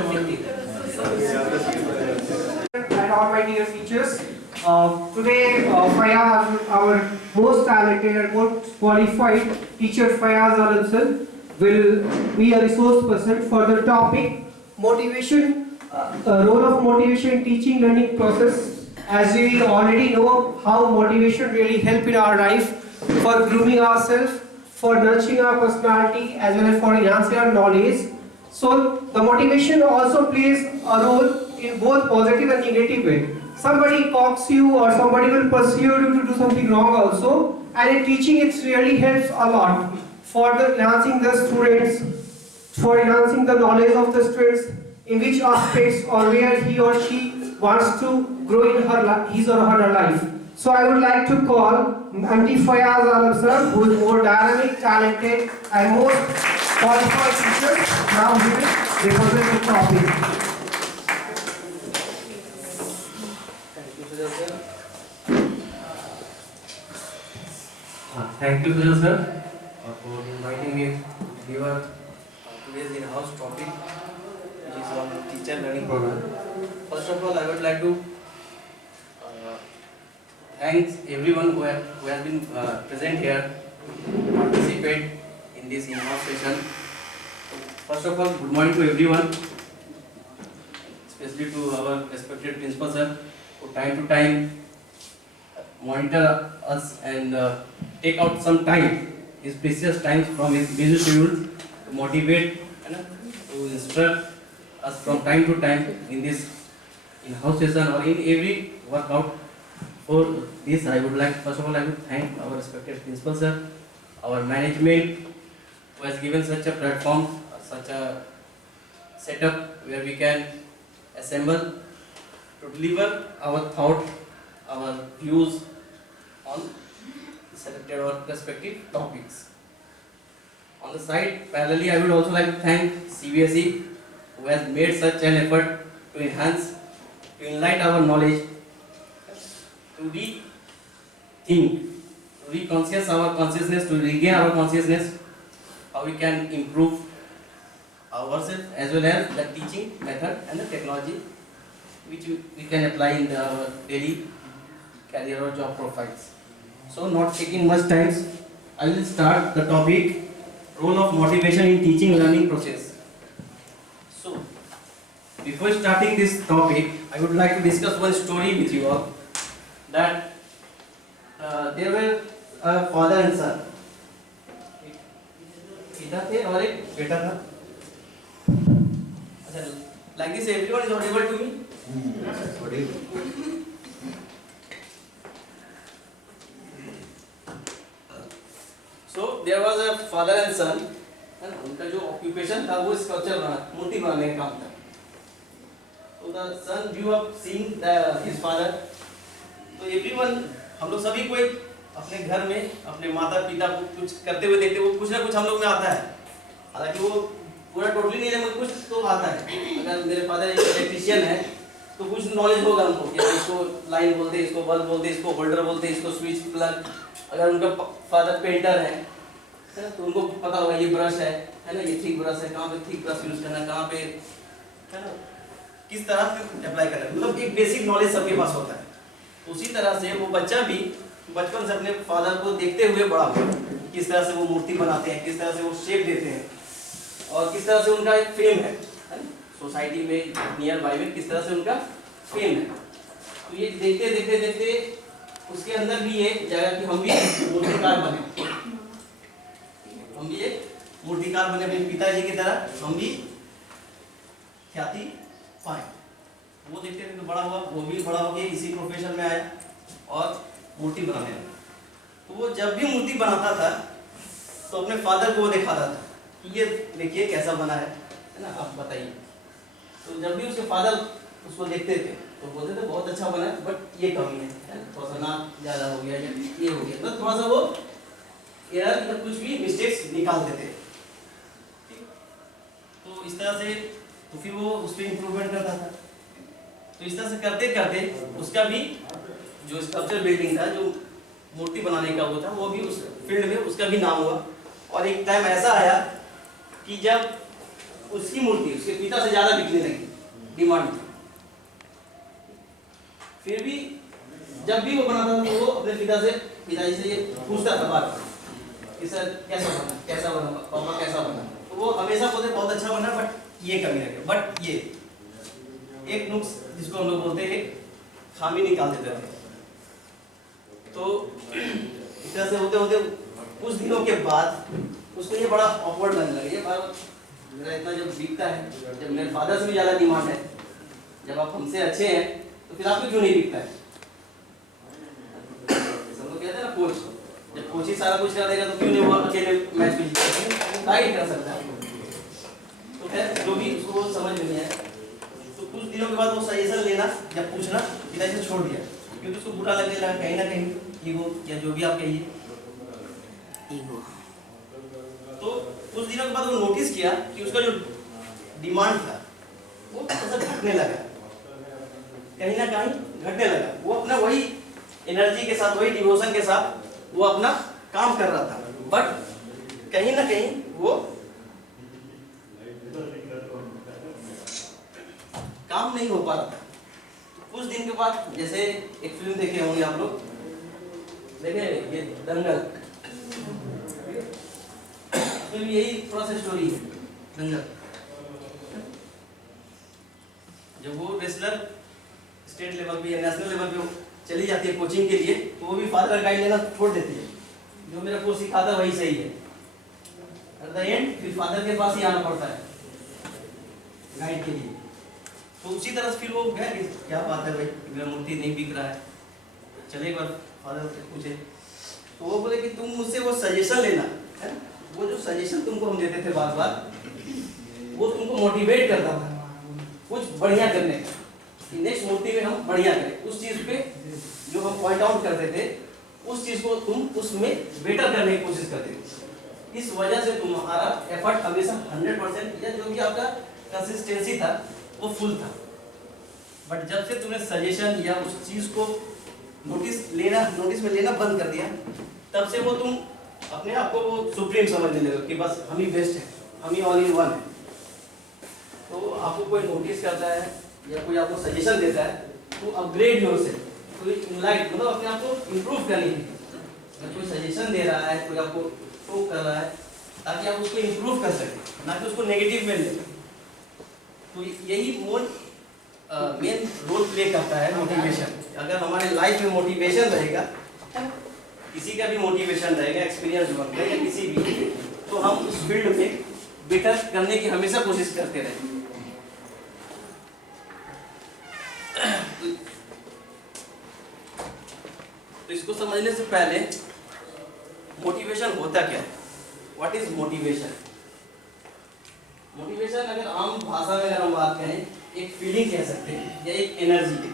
And all my dear teachers, today Fayaz, our most talented and most qualified teacher Fayaz Alamsan will be a resource person for the topic motivation, role of motivation in teaching learning process. As we already know how motivation really help in our life for grooming ourselves, for nurturing our personality as well as for enhancing our knowledge. So the motivation also plays a role in both positive and negative way. Somebody cocks you or somebody will pursue you to do something wrong also, and in teaching it really helps a lot for enhancing the students, for enhancing the knowledge of the students in which aspects or where he or she wants to grow in his or her life. So I would like to call MT Fayaz Alam sir, who is more dynamic, talented and most qualified teacher. Now he will represent the topic. Thank you, sir, for inviting me to give today's in-house topic, which is on teacher learning program. First of all, I would like to thank everyone who has been present here to participate in this in-house session. First of all, good morning to everyone, especially to our respected principal sir, who time to time monitor us and take out some time, his precious time from his busy schedule to motivate and to instruct us from time to time in this in-house session or in every workout. For this, I would like, first of all, I would thank our respected principal sir, our management who has given such a platform, such a setup where we can assemble to deliver our thought, our views on selected or respective topics. On the side, parallelly, I would also like to thank CBSE who has made such an effort to enhance, to enlighten our knowledge, to rethink, to reconscious our consciousness, to regain our consciousness, how we can improve ourselves as well as the teaching method and the technology which we can apply in our daily career or job profiles. So not taking much time, I will start the topic, role of motivation in teaching learning process. So before starting this topic, I would like to discuss one story with you all, that there were a father and son. पिता थे और एक बेटा था. अच्छा, like this everyone is audible to me? So there was a father and son, and उनका जो occupation था वो sculpture बनाना, मूर्ति बनाने का काम था. So the son grew up seeing his father. तो everyone, हम लोग सभी को अपने घर में अपने माता पिता को कुछ करते हुए देखते, वो कुछ ना कुछ हम लोग में आता है. हालांकि वो पूरा टोटली नहीं है, मगर कुछ तो आता है. अगर मेरे फादर एक इलेक्ट्रिशियन है तो कुछ नॉलेज होगा उनको कि इसको लाइन बोलते हैं, इसको बल्ब बोलते हैं, इसको होल्डर बोलते हैं, इसको स्विच प्लग. अगर उनका फादर पेंटर है ना, तो उनको पता होगा ये ब्रश है ना, ये थिक ब्रश है, कहाँ पे थिक ब्रश यूज करना है, कहाँ पे है ना, किस तरह से अप्लाई करना है, मतलब एक बेसिक नॉलेज सबके पास होता है. उसी तरह से वो बच्चा भी बचपन से अपने फादर को देखते हुए बड़ा हुआ, किस तरह से वो मूर्ति बनाते हैं, किस तरह से वो शेप देते हैं और किस तरह से उनका एक फेम है सोसाइटी में, नियर बाय में किस तरह से उनका फेम है. तो ये देखते देखते देखते उसके अंदर भी ये जगह कि हम भी मूर्तिकार बने, हम भी एक मूर्तिकार बने, अपने पिताजी की तरह हम भी ख्याति पाए. वो देखते देखते बड़ा हुआ, वो भी बड़ा हो गया, इसी प्रोफेशन में आया और मूर्ति बनाने लगा. तो वो जब भी मूर्ति बनाता था तो अपने फादर को वो दिखाता था कि ये देखिए कैसा बना है ना, आप बताइए. तो जब भी उसके फादर उसको देखते थे तो बोलते थे बहुत अच्छा बना है, बट ये कमी है, थोड़ा सा नाक ज़्यादा हो गया या ये हो गया, तो थोड़ा सा वो एरर या कुछ भी मिस्टेक्स निकाल देते. तो इस तरह से तो फिर वो उस पर इम्प्रूवमेंट करता था. तो इस तरह से करते करते उसका भी जो स्कल्पचर बिल्डिंग था, जो मूर्ति बनाने का वो था, वो भी उस फील्ड में उसका भी नाम हुआ. और एक टाइम ऐसा आया कि जब उसकी मूर्ति उसके पिता से ज्यादा बिकने लगी, डिमांड थी। फिर भी जब भी वो बनाता था तो वो अपने पिताजी से ये पूछता था बार कि सर कैसा बना पापा कैसा बना, तो वो हमेशा बोलते बहुत अच्छा बना बट ये कमी रखे, बट ये एक नुक्स जिसको हम लोग बोलते हैं एक खामी निकाल देते थे। तो इस तरह से होते होते कुछ दिनों के बाद उसको ये बड़ा ऑकवर्ड लगने लगा, ये बार मेरा इतना जब बिकता है, जब मेरे फादर से भी ज़्यादा डिमांड है, जब आप हमसे अच्छे हैं तो फिर आपको क्यों नहीं बिकता है। सब लोग कहते हैं ना कोच, जब कोच ही सारा कुछ कर देगा तो क्यों नहीं वो अकेले मैच भी जीतेगा, गाइड कर सकता है आपको। तो खैर जो भी उसको समझ में नहीं आया, तो कुछ दिनों के बाद वो सजेशन लेना या पूछना पिताजी से छोड़ दिया, क्योंकि उसको बुरा लगने लगा कहीं ना कहीं ईगो या जो भी आप कहिए ईगो। तो कुछ दिनों के बाद वो नोटिस किया कि उसका जो डिमांड था वो ऐसा घटने लगा, कहीं ना कहीं घटने लगा। वो अपना वही एनर्जी के साथ वही डिवोशन के साथ वो अपना काम कर रहा था, बट कहीं ना कहीं वो काम नहीं हो पा रहा था। कुछ दिन के बाद जैसे एक फिल्म देखे होंगे आप लोग, देखे ये दंगल, इसमें भी यही थोड़ा सा स्टोरी है दंगल। जब वो रेसलर स्टेट लेवल पे या नेशनल लेवल पे चली जाती है कोचिंग के लिए, तो वो भी फादर गाइड लेना छोड़ देती है, जो मेरा कोच सिखाता वही सही है। एट द एंड फिर फादर के पास ही आना पड़ता है गाइड के लिए। तो उसी तरह से फिर वो गया कि क्या बात है भाई, मेरा मूर्ति नहीं बिक रहा है, चले एक बार फादर से पूछे, तो वो बोले कि तुम मुझसे वो सजेशन लेना है, वो जो सजेशन तुमको हम देते थे बार बार, वो तुमको मोटिवेट करता था कुछ बढ़िया करने का, नेक्स्ट मूर्ति में हम बढ़िया करें, उस चीज पे जो हम पॉइंट आउट करते थे उस चीज को तुम उसमें बेटर करने की कोशिश करते थे। इस वजह से तुम्हारा एफर्ट हमेशा 100% या जो भी आपका कंसिस्टेंसी था वो फुल था। बट जब से तुमने सजेशन या उस चीज को नोटिस में लेना बंद कर दिया, तब से वो तुम अपने आप को वो सुप्रीम समझने लगे कि बस हम ही बेस्ट है, हम ही ऑल इन वन है। तो आपको कोई नोटिस करता है या कोई आपको सजेशन देता है तो अपग्रेड योरसेल्फ, कोई इनलाइट मतलब अपने आप को इम्प्रूव करने की, अगर कोई सजेशन दे रहा है, कोई आपको टोक कर रहा है, ताकि आप उसको इम्प्रूव कर सकें, ना कि उसको नेगेटिव में ले। तो यही मेन रोल प्ले करता है मोटिवेशन। अगर हमारे लाइफ में मोटिवेशन रहेगा, किसी का भी मोटिवेशन रहेगा, एक्सपीरियंस बनता है या किसी भी, तो हम उस फील्ड में बेटर करने की हमेशा कोशिश करते रहेंगे। तो इसको समझने से पहले मोटिवेशन होता क्या है, व्हाट इज मोटिवेशन। मोटिवेशन अगर आम भाषा में अगर हम बात करें, एक फीलिंग कह सकते हैं या एक एनर्जी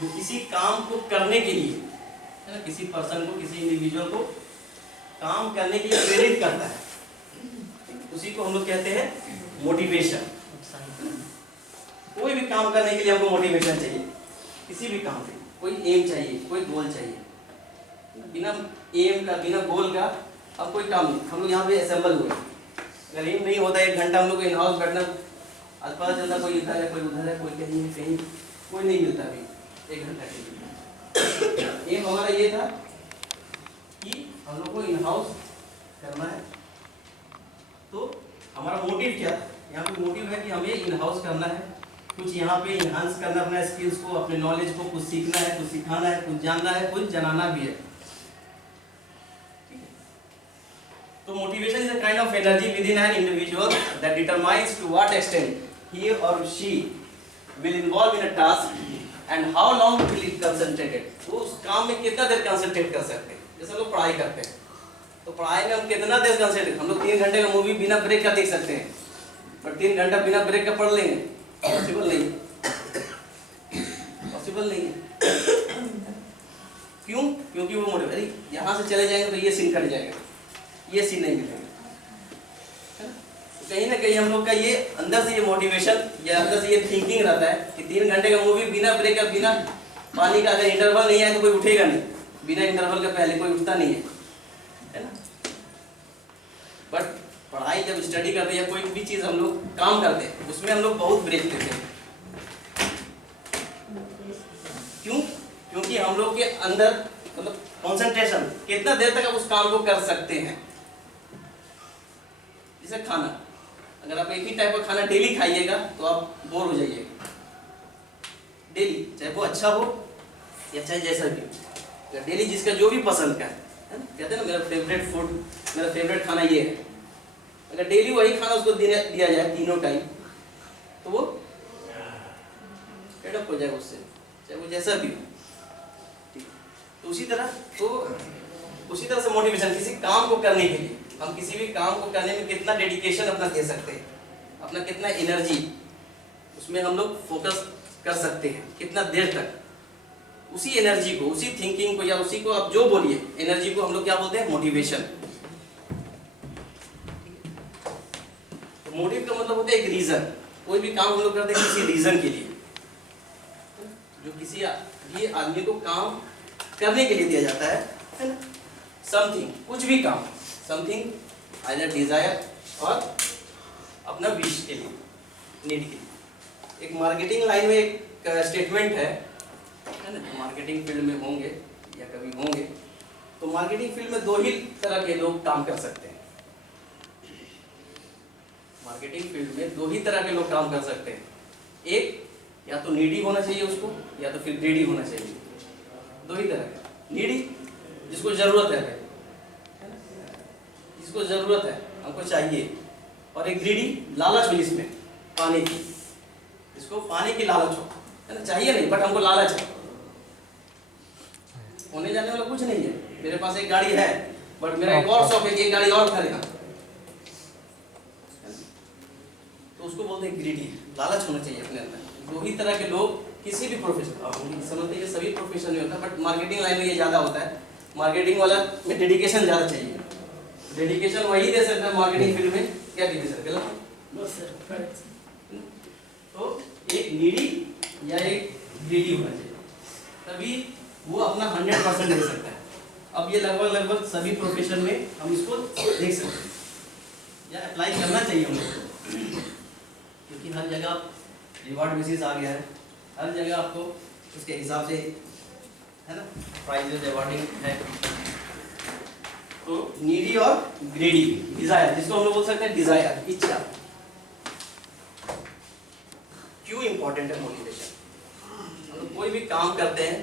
जो किसी काम को करने के लिए, है ना, किसी पर्सन को, किसी इंडिविजुअल को काम करने के लिए प्रेरित करता है, उसी को हम लोग कहते हैं मोटिवेशन। कोई भी काम करने के लिए हमको मोटिवेशन चाहिए, किसी भी काम से कोई एम चाहिए, कोई गोल चाहिए। बिना एम का, बिना गोल का अब कोई काम नहीं। हम लोग यहाँ पे असेंबल हुए, अगर एम नहीं होता 1 घंटा हम लोग को इन हाउस बैठना, आज पता चलता कोई इधर है, कोई उधर है, कोई कहीं कहीं, कोई नहीं मिलता अभी 1 घंटा के लिए। एम हमारा ये था कि हम लोग को इन हाउस करना है। तो हमारा मोटिव क्या था, यहाँ पे मोटिव है कि हमें इन हाउस करना है, कुछ यहाँ पे इन्हांस करना अपना स्किल्स को, अपने नॉलेज को, कुछ सीखना है, कुछ सिखाना है, कुछ जानना है, कुछ जनाना भी है। तो motivation is a kind of energy within an individual that determines to what extent he or she will involve in a task and how long will it concentrated। वो उस काम में कितना देर कंसंट्रेट कर सकते हैं। जैसे हम लोग पढ़ाई करते हैं, तो पढ़ाई में हम कितना देर कंसंट्रेट, हम लोग 3 घंटे का मूवी बिना ब्रेक का देख सकते हैं, पर 3 घंटा बिना ब्रेक का पढ़ लेंगे, पॉसिबल नहीं, पॉसिबल नहीं है। क्यों? क्योंकि वो मोटिव, यहाँ से चले जाएंगे तो ये सीन कट जाएगा, ये सीन नहीं मिलेगा, है ना। तो कहीं ना कहीं हम लोग का ये अंदर से ये मोटिवेशन या अंदर से ये थिंकिंग रहता है कि 3 घंटे का मूवी बिना ब्रेक का, बिना पानी का, अगर इंटरवल नहीं है तो कोई उठेगा नहीं, बिना इंटरवल के पहले कोई उठता नहीं है, है ना। बट पढ़ाई जब स्टडी करते हैं या कोई भी चीज़ हम लोग काम करते हैं उसमें हम लोग बहुत ब्रेक लेते हैं। क्यों? क्योंकि हम लोग के अंदर मतलब कंसंट्रेशन कितना देर तक आप उस काम को कर सकते हैं। जैसे खाना, अगर आप एक ही टाइप का खाना डेली खाइएगा तो आप बोर हो जाइएगा डेली, चाहे वो अच्छा हो या चाहे जैसा भी हो। डेली जिसका जो भी पसंद का है ना, कहते हैं ना मेरा फेवरेट फूड, मेरा फेवरेट खाना ये है, अगर डेली वही खाना उसको दिया जाए तीनों टाइम तो वो फेड अप हो जाएगा उससे, चाहे वो जैसा भी हो। तो उसी तरह से मोटिवेशन किसी काम को करने के लिए, हम किसी भी काम को करने में कितना डेडिकेशन अपना दे सकते हैं, अपना कितना एनर्जी उसमें हम लोग फोकस कर सकते हैं, कितना देर तक, उसी एनर्जी को, उसी थिंकिंग को या उसी को आप जो बोलिए एनर्जी को हम लोग क्या बोलते हैं, मोटिवेशन। मोटिव का मतलब होता है एक रीजन। कोई भी काम हम लोग करते हैं किसी रीजन के लिए, जो किसी भी आदमी को काम करने के लिए दिया जाता है ना, समथिंग, कुछ भी काम, समथिंग आइदर डिजायर और अपना विश के लिए, नीड के लिए। एक मार्केटिंग लाइन में एक स्टेटमेंट है ना, मार्केटिंग फील्ड में होंगे या कभी होंगे तो मार्केटिंग फील्ड में दो ही तरह के लोग काम कर सकते हैं। मार्केटिंग फील्ड में दो ही तरह के लोग काम कर सकते हैं, एक या तो नीडी होना चाहिए उसको, या तो फिर ग्रीडी होना चाहिए। दो ही तरह का। नीडी जिसको जरूरत है, जिसको जरूरत है, हमको चाहिए, और एक ग्रीडी लालच हो जिसमें पाने की, इसको पाने की लालच हो, है ना, चाहिए नहीं बट हमको लालच है। होने जाने वाला कुछ नहीं है, मेरे पास एक गाड़ी है बट मेरा एक और शौक है कि एक गाड़ी और खरीदना, तो उसको बोलते हैं ग्रीडी, लालच होना चाहिए अपने अंदर। दो ही तरह के लोग किसी भी प्रोफेशन, आप समझते हैं सभी प्रोफेशन में होता है बट मार्केटिंग लाइन में ये ज़्यादा होता है। मार्केटिंग वाला में डेडिकेशन ज़्यादा चाहिए, डेडिकेशन वही दे सकता है मार्केटिंग फील्ड में, क्या दे सकते हैं। तो एक नीडी या एक ग्रीडी होना चाहिए, तभी वो अपना 100% दे सकता है। अब ये लगभग सभी प्रोफेशन में हम इसको देख सकते हैं या अप्लाई करना चाहिए हम लोग को, क्योंकि हर जगह रिवार्ड बेसिस आ गया है, हर जगह आपको उसके हिसाब से, है ना, प्राइजेस अवार्डिंग है। तो नीडी और ग्रेडी, डिजायर, जिसको हम लोग बोल सकते हैं डिजायर, इच्छा। क्यों इंपॉर्टेंट है मोटिवेशन? हम लोग कोई भी काम करते हैं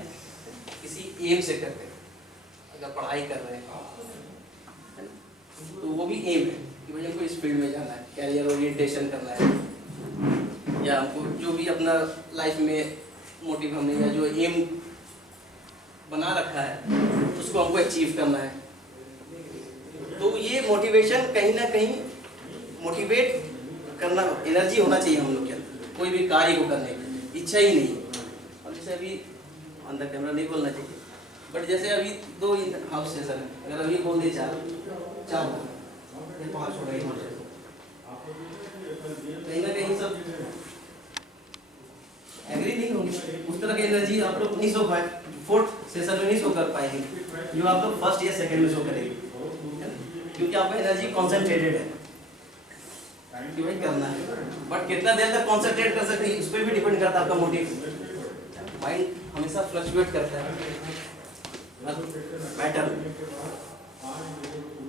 किसी एम से करते हैं, अगर पढ़ाई कर रहे हैं तो वो भी एम है कि भाई हमको इस फील्ड में जाना है, कैरियर ओरिएंटेशन करना है, या हमको जो भी अपना लाइफ में मोटिव हमने या जो एम बना रखा है उसको हमको अचीव करना है। तो ये मोटिवेशन कहीं ना कहीं मोटिवेट करना, एनर्जी होना चाहिए हम लोग के अंदर कोई भी कार्य को करने की, इच्छा ही नहीं। अब जैसे अभी अंदर कैमरा नहीं बोलना चाहिए बट जैसे अभी 2 हाउस सेशन है, अगर अभी बोल दे 4 5 हो गई, कहीं ना कहीं सब एग्री नहीं होंगे, उस तरह की एनर्जी आप लोग नहीं सो पाए, 4th सेशन में नहीं सो कर पाएंगे जो आप लोग 1st या 2nd में सो करेंगे, क्योंकि आपका एनर्जी कॉन्सेंट्रेटेड है कि भाई करना है। बट कितना देर तक कॉन्सेंट्रेट कर सकते हैं उस पर भी डिपेंड करता है आपका मोटिव। माइंड हमेशा फ्लक्चुएट करता है, मैटर।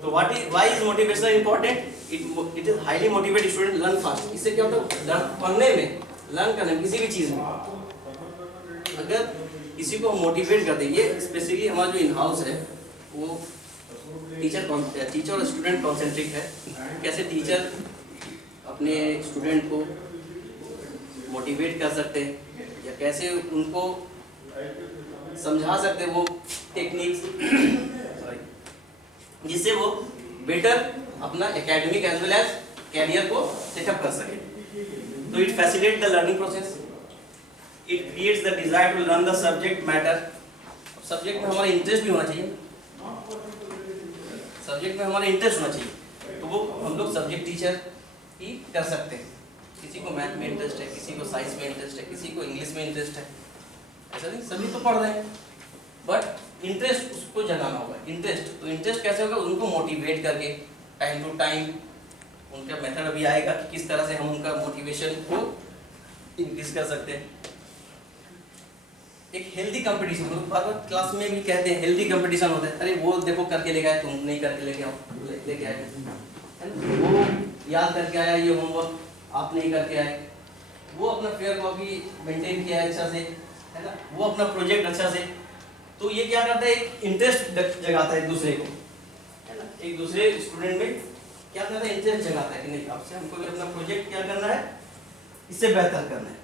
तो why is motivation important? It is highly motivated student learn fast. इससे क्या होता है, पढ़ने में, लर्न करने में, किसी भी चीज में अगर किसी को मोटिवेट करते हैं, ये स्पेशली हमारा जो इन हाउस है वो टीचर और स्टूडेंट कॉन्सेंट्रिक है। कैसे टीचर अपने स्टूडेंट को मोटिवेट कर सकते हैं या कैसे उनको समझा सकते हैं वो टेक्निक्स जिससे वो बेटर अपना academic as well as career को सेटअप कर सके। तो it facilitate the learning process, it creates the desire to learn the subject matter. Subject में हमारा इंटरेस्ट भी होना चाहिए, सब्जेक्ट में हमारा इंटरेस्ट होना चाहिए, तो वो हम लोग सब्जेक्ट टीचर ही कर सकते हैं। किसी को मैथ में इंटरेस्ट है, किसी को साइंस में इंटरेस्ट है, किसी को इंग्लिश में इंटरेस्ट है, ऐसा नहीं सभी तो पढ़ रहे हैं बट इंटरेस्ट उसको जगाना होगा। इंटरेस्ट, तो इंटरेस्ट कैसे होगा, उनको मोटिवेट करके टाइम टू टाइम उनका मेथड अभी आएगा कि किस तरह से हम उनका मोटिवेशन को इंक्रीज कर सकते हैं। एक हेल्दी कंपटीशन, हम लोग बार बार क्लास में भी कहते हैं हेल्दी कंपटीशन होता है, अरे वो देखो करके लेके आए, तुम नहीं करके लेके आओ, लेके आए, है ना? वो याद करके आया ये होमवर्क, आप नहीं करके आए, वो अपना फेयर कॉपी मेंटेन किया है अच्छा से, है ना, वो अपना प्रोजेक्ट अच्छा से, तो ये क्या करता है, एक इंटरेस्ट जगाता है एक दूसरे को, है ना, एक दूसरे स्टूडेंट में क्या करता है, इंटरेस्ट जगाता है कि नहीं आपसे हमको भी अपना प्रोजेक्ट क्या करना है, इससे बेहतर करना है।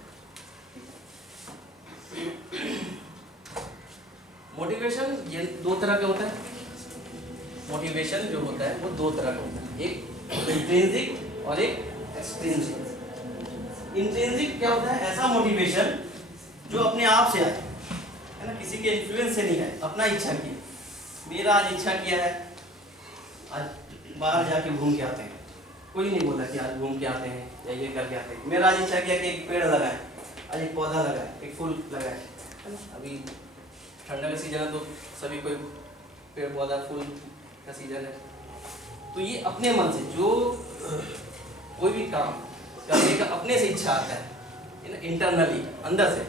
मोटिवेशन ये दो तरह का होता है, मोटिवेशन जो होता है वो दो तरह का होता है, एक इंट्रिंसिक और एक एक्सट्रिंसिक। इंट्रिंसिक क्या होता है, ऐसा मोटिवेशन जो अपने आप से आए, है ना, किसी के इन्फ्लुएंस से नहीं है, अपना इच्छा की, मेरा आज इच्छा किया है आज बाहर जाके घूम के आते हैं, कोई नहीं बोला कि आज घूम के आते हैं या ये करके आते हैं, मेरा आज इच्छा किया कि एक पेड़ लगाए, आज एक पौधा लगाए, एक फूल लगाए, है ना, अभी ठंडा का सीजन है तो सभी कोई पेड़ पौधा फूल का सीजन है, तो ये अपने मन से जो कोई भी काम करने का अपने से इच्छा आता है ना, इंटरनली अंदर से,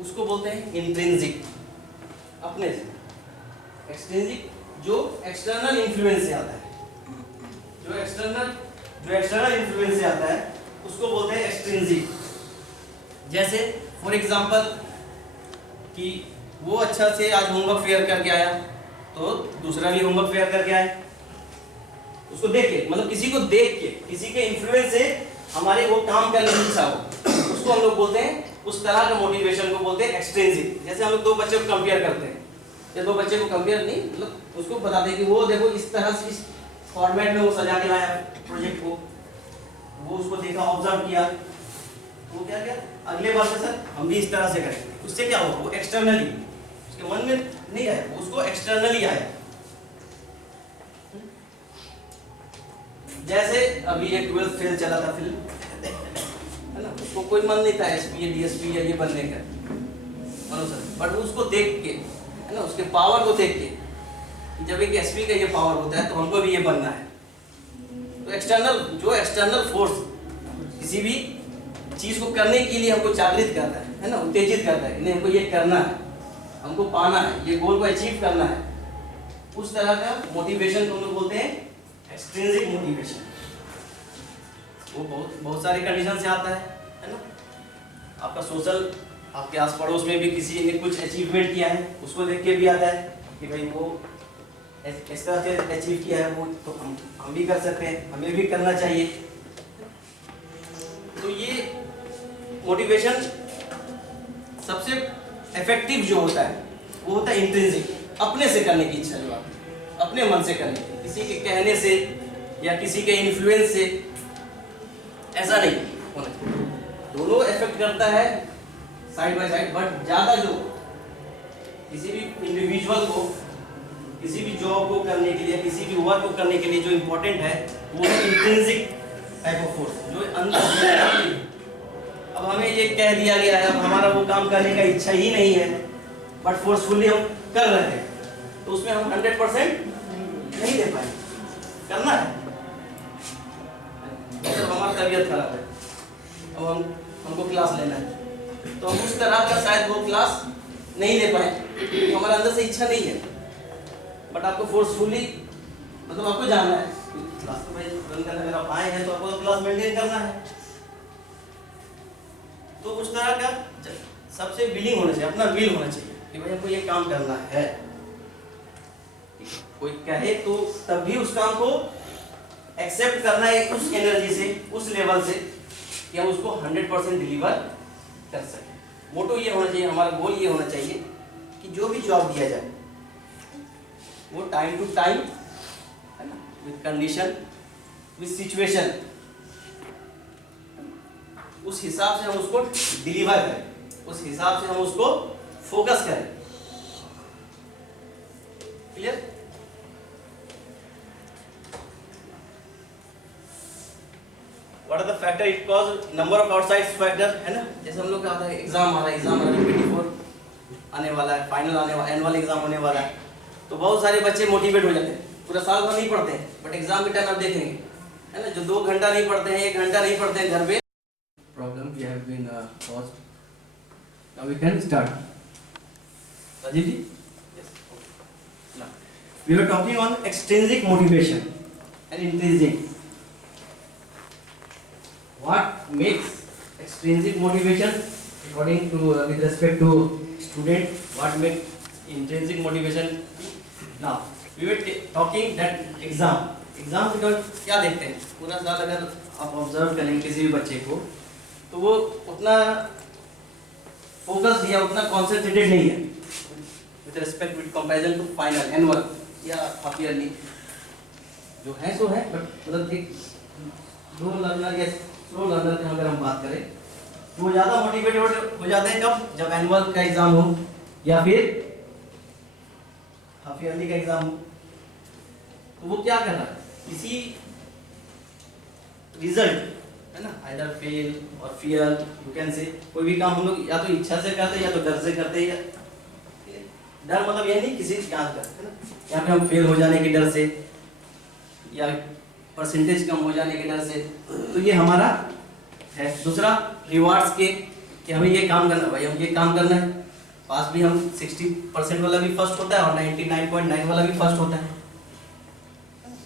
उसको बोलते हैं इंट्रिंसिक, अपने से। एक्सट्रिंसिक जो एक्सटर्नल इन्फ्लुएंस से आता है, जो एक्सटर्नल इन्फ्लुएंस से आता है उसको बोलते हैं एक्सट्रिंसिक। जैसे फॉर एग्जांपल कि वो अच्छा से आज होमवर्क फेयर करके आया तो दूसरा भी होमवर्क फेयर करके आए, उसको देख के, मतलब किसी को देख के, किसी के इन्फ्लुएंस से हमारे वो काम करने की इच्छा हो, उसको हम लोग बोलते हैं, उस तरह का मोटिवेशन को बोलते हैं एक्सट्रिंसिक। जैसे हम लोग दो बच्चे को कंपेयर करते हैं, या दो बच्चे को कंपेयर नहीं, मतलब उसको बताते हैं कि वो देखो इस तरह से, इस फॉर्मेट में वो सजा के लाया प्रोजेक्ट को, वो उसको देखा, ऑब्जर्व किया, वो क्या क्या अगले बार से सर हम भी इस तरह से करेंगे, उससे क्या होगा, वो एक्सटर्नली उसके मन में नहीं आया, उसको एक्सटर्नली आया। जैसे अभी एक 12th फेल चला था फिल्म, है ना, उसको कोई मन नहीं था एसपी या डीएसपी या ये बनने का, मानो सर, बट उसको देख के, है ना, उसके पावर को देख के, कि जब एक एसपी का ये पावर होता है तो हमको भी ये बनना है। तो एक्सटर्नल फोर्स किसी भी चीज को करने के लिए हमको जागृत करता है ना, उत्तेजित करता है कि नहीं हमको ये करना है, हमको पाना है, ये गोल को अचीव करना है, उस तरह का मोटिवेशन को हम लोग बोलते हैं एक्सट्रिंसिक मोटिवेशन। वो बहुत सारे कंडीशन से आता है ना, आपका सोशल, आपके आस पड़ोस में भी किसी ने कुछ अचीवमेंट किया है उसको देख के भी आता है कि भाई वो इस तरह से अचीव किया है, वो तो हम भी कर सकते हैं, हमें भी करना चाहिए। तो ये मोटिवेशन सबसे इफेक्टिव जो होता है वो होता है इंट्रिंसिक, अपने से करने की इच्छा, जो आप अपने मन से करने की, किसी के कहने से या किसी के इन्फ्लुएंस से, ऐसा नहीं होना चाहिए। दोनों इफेक्ट करता है साइड बाय साइड, बट ज्यादा जो किसी भी इंडिविजुअल को किसी भी जॉब को करने के लिए, किसी भी वर्क को करने के लिए जो इम्पोर्टेंट है वो है इंट्रिंसिक टाइप ऑफ फोर्स, जो अंदर से। अब हमें ये कह दिया गया है, अब हमारा वो काम करने का इच्छा ही नहीं है, बट फोर्सफुली हम कर रहे हैं, तो उसमें हम 100% नहीं दे पाए, करना है। जब हमारी तबीयत खराब है, अब हमको क्लास लेना है, तो हम उस तरह का शायद वो क्लास नहीं ले पाए, तो हमारे अंदर से इच्छा नहीं है, बट आपको फोर्सफुली, मतलब आपको जाना है क्लास, तो भाई रन करने अगर आप आए हैं तो आपको क्लास मेंटेन करना है। तो उस तरह का सबसे विलिंग होना चाहिए, अपना विल होना चाहिए कि भाई हमको ये काम करना है। कोई कहे तो तब भी उस काम को एक्सेप्ट करना है, उस एनर्जी से, उस लेवल से कि हम उसको 100% डिलीवर कर सकें। मोटो ये होना चाहिए, हमारा गोल ये होना चाहिए कि जो भी जॉब दिया जाए वो टाइम टू टाइम, है ना, विद कंडीशन, विद सिचुएशन, उस हिसाब से हम उसको डिलीवर करें, उस हिसाब से हम उसको फोकस करें। Clear? What are the factor it cause, number of outside factor, है ना, जैसे हम लोग का आता है एग्जाम आ रहा है, रिपीटेटिव आने वाला है, फाइनल आने वाला, एनुअल एग्जाम होने वाला है, तो बहुत सारे बच्चे मोटिवेट हो जाते हैं, पूरा साल भर नहीं पढ़ते हैं, बट एग्जाम के टाइम आप देखेंगे है ना, जो 2 घंटा नहीं पढ़ते हैं, 1 घंटा नहीं पढ़ते हैं घर पे। Problem we have been pause, now we can start. Rajeev ji, yes, now we were talking on extrinsic motivation and intrinsic. What makes extrinsic motivation according to with respect to student, what make intrinsic motivation? Now we were talking that exam में क्या देखते हैं, पूरा साल अगर आप observe करें किसी भी बच्चे को तो वो उतना फोकस या उतना कॉन्सेंट्रेटेड नहीं है with respect with comparison to final annual या हाफ ईयरली। जो है सो है, बट मतलब एक दो लर्नर या स्लो लर्नर की अगर हम बात करें तो वो ज़्यादा मोटिवेटेड हो जाते हैं कब, जब एनुअल का एग्जाम हो या फिर हाफ ईयरली का एग्जाम हो। तो वो क्या कर रहा है, किसी रिजल्ट है ना, आइदर फेल और फियर, यू कैन से, कोई भी काम हम लोग या तो इच्छा से करते हैं या तो डर से करते हैं। डर मतलब ये नहीं किसी ज्ञान का, है ना, यहाँ पे हम फेल हो जाने के डर से या परसेंटेज कम हो जाने के डर से, तो ये हमारा है। दूसरा रिवार्ड्स के, कि हमें ये काम करना है, भाई हम ये काम करना है, पास भी हम 60% वाला भी फर्स्ट होता है और 99.9 वाला भी फर्स्ट होता है,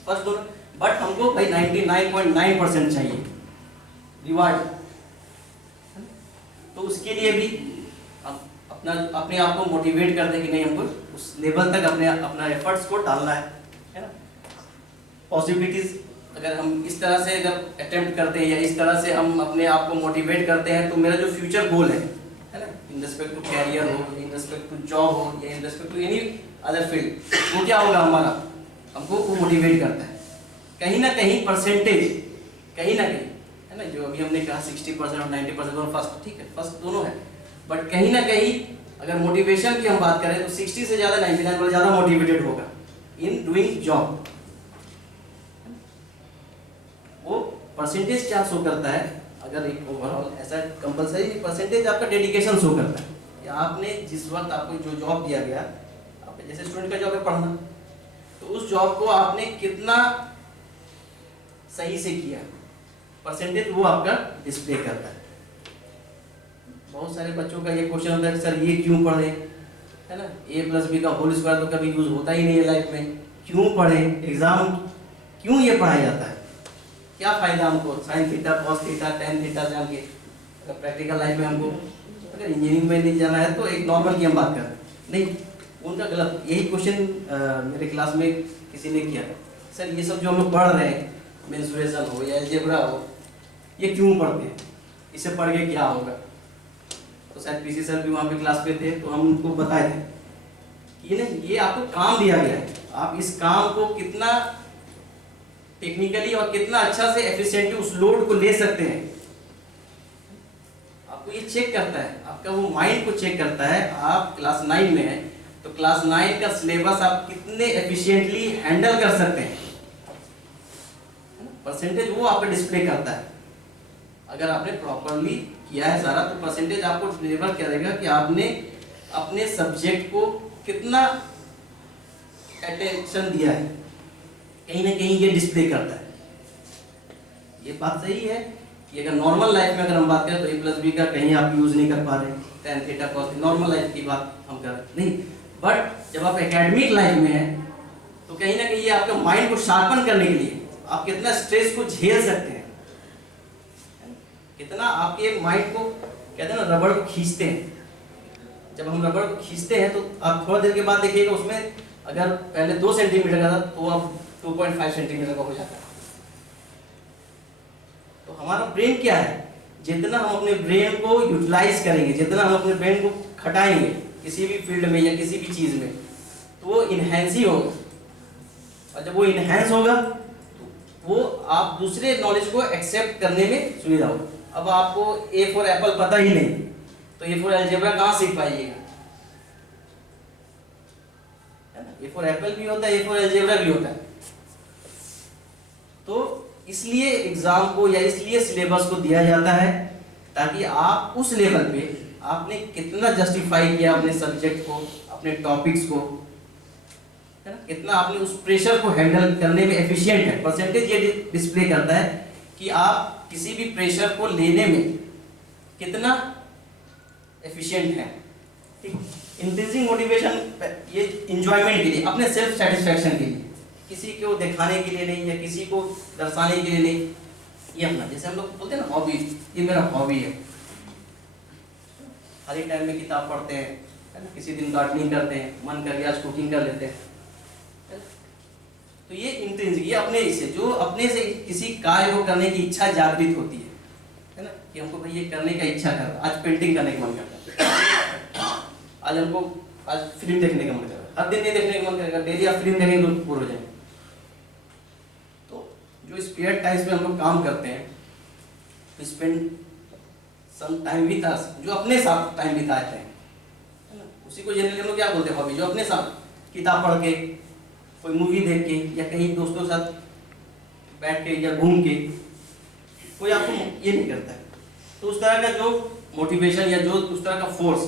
फर्स्ट दोनों, बट हमको भाई 99.9% चाहिए रिवार्ड। तो उसके लिए भी हम अपने आप को मोटिवेट करते हैं कि नहीं, हमको उस लेवल तक अपना एफर्ट्स को डालना है ना। पॉसिबिलिटीज अगर हम इस तरह से अगर अटेम्प्ट करते हैं या इस तरह से हम अपने आप को मोटिवेट करते हैं तो मेरा जो फ्यूचर गोल है ना, इन रिस्पेक्ट टू कैरियर हो, इन रिस्पेक्ट टू जॉब हो या in respect to any other field, वो क्या होगा हमारा, हमको वो मोटिवेट करता है। कहीं ना कहीं परसेंटेज, कहीं ना कहीं, है ना, जो अभी हमने कहा 60% और 90% दोनों फर्स्ट, ठीक है, फर्स्ट दोनों है, बट कहीं ना कहीं अगर मोटिवेशन की हम बात करें तो 60 से ज़्यादा 99 पर ज़्यादा मोटिवेटेड होगा इन डूइंग जॉब। वो परसेंटेज क्या शो करता है, अगर एक ओवरऑल ऐसा कंपलसरी परसेंटेज आपका डेडिकेशन शो करता है कि आपने जिस वक्त आपको जो जॉब दिया गया, आपने जैसे स्टूडेंट का जॉब है पढ़ना, तो उस जॉब को आपने कितना सही से किया, परसेंटेज वो आपका डिस्प्ले करता है। बहुत सारे बच्चों का ये क्वेश्चन होता है कि सर ये क्यों पढ़े, है ना, a+b का होल स्क्वायर तो कभी यूज होता ही नहीं है लाइफ में, क्यों पढ़े, एग्जाम क्यों ये पढ़ाया जाता है, क्या फायदा हमको sine theta cos theta tan theta जान के। अगर प्रैक्टिकल लाइफ में हमको अगर इंजीनियरिंग में नहीं जाना है तो एक नॉर्मल की हम बात करें, नहीं, उनका गलत। यही क्वेश्चन मेरे क्लास में किसी ने किया, सर ये सब जो हम लोग पढ़ रहे हैं, मेंसुरेशन हो या अलजेब्रा हो, ये क्यों पढ़ते हैं, इसे पढ़ के क्या होगा। तो शायद पीसी सर भी वहाँ पे क्लास पे थे, तो हम उनको बताए थे कि नहीं, ये आपको काम दिया गया है, आप इस काम को कितना टेक्निकली और कितना अच्छा से एफिशिएंटली उस लोड को ले सकते हैं, आपको ये चेक करता है, आपका वो माइंड को चेक करता है। आप क्लास 9 में है तो क्लास 9 का सिलेबस आप कितने एफिशिएंटली हैंडल कर सकते हैं, परसेंटेज वो आपका डिस्प्ले करता है। अगर आपने प्रॉपरली किया है सारा, तो परसेंटेज आपको डिलीवर करेगा कि आपने अपने सब्जेक्ट को कितना अटेंशन दिया है, कहीं ना कहीं ये डिस्प्ले करता है। ये बात सही है कि अगर नॉर्मल लाइफ में अगर हम बात करें तो a+b का कहीं आप यूज नहीं कर पा रहे, tan theta cos, normal life की बात हम कर रहे नहीं, बट जब आप एकेडमिक लाइफ में हैं तो कहीं ना कहीं ये आपके माइंड को शार्पन करने के लिए आप कितना स्ट्रेस को झेल सकते हैं, कितना आपके माइंड को कहते हैं ना रबड़ को खींचते हैं। जब हम रबड़ को खींचते हैं तो आप थोड़ा देर के बाद देखिएगा उसमें अगर पहले 2 सेंटीमीटर का था तो अब 2.5 सेंटीमीटर का हो जाता है। तो हमारा ब्रेन क्या है, जितना हम अपने ब्रेन को यूटिलाइज करेंगे, जितना हम अपने ब्रेन को खटाएंगे किसी भी फील्ड में या किसी भी चीज में, तो वो इनहेंस ही होगा। और जब वो इनहेंस होगा तो वो आप दूसरे नॉलेज को एक्सेप्ट करने में सुविधा होगा। अब आपको A फॉर एप्पल पता ही नहीं तो A फॉर अलजेब्रा कहाँ सीख पाइएगा, है ना। A फॉर एप्पल भी होता है, A फॉर अलजेब्रा भी होता है। तो इसलिए एग्जाम को या इसलिए सिलेबस को दिया जाता है ताकि आप उस लेवल पे आपने कितना जस्टिफाई किया अपने सब्जेक्ट को, अपने टॉपिक्स को, है ना, कितना आपने उस प्रेशर को हैंडल करने में एफिशिएंट है। परसेंटेज ये डिस्प्ले करता है कि आप किसी भी प्रेशर को लेने में कितना एफिशिएंट है। ठीक, इंक्रीजिंग मोटिवेशन ये इंजॉयमेंट के लिए, अपने सेल्फ सेटिस्फैक्शन के लिए, किसी को दिखाने के लिए नहीं या किसी को दर्शाने के लिए नहीं, ये अपना, जैसे हम लोग बोलते हैं ना हॉबी, ये मेरा हॉबी है। खाली टाइम में किताब पढ़ते हैं, है ना, किसी दिन गार्डनिंग करते हैं, मन कर गया आज कुकिंग कर लेते हैं, है ना? तो ये इंट्रिंसिक, ये अपने से, जो अपने से किसी कार्य को करने की इच्छा जागृत होती है ना, कि हमको भाई ये करने का इच्छा कर रहा है, आज पेंटिंग करने का मन करता है, आज हमको आज फिल्म देखने का मन कर रहा है, हर दिन नहीं देखने का मन करेगा, डेली आप फिल्म देखेंगे तो बोर हो जाएंगे। तो जो स्पेयर टाइम्स में हम लोग काम करते हैं, spend some time with us, जो अपने साथ टाइम बिताते हैं, है ना, उसी को जनरली हम लोग क्या बोलते हैं हॉबी, जो अपने साथ किताब पढ़ के, कोई मूवी देख के, या कहीं दोस्तों के साथ बैठ के या घूम के, कोई आपको ये नहीं करता है। तो उस तरह का जो मोटिवेशन या जो उस तरह का फोर्स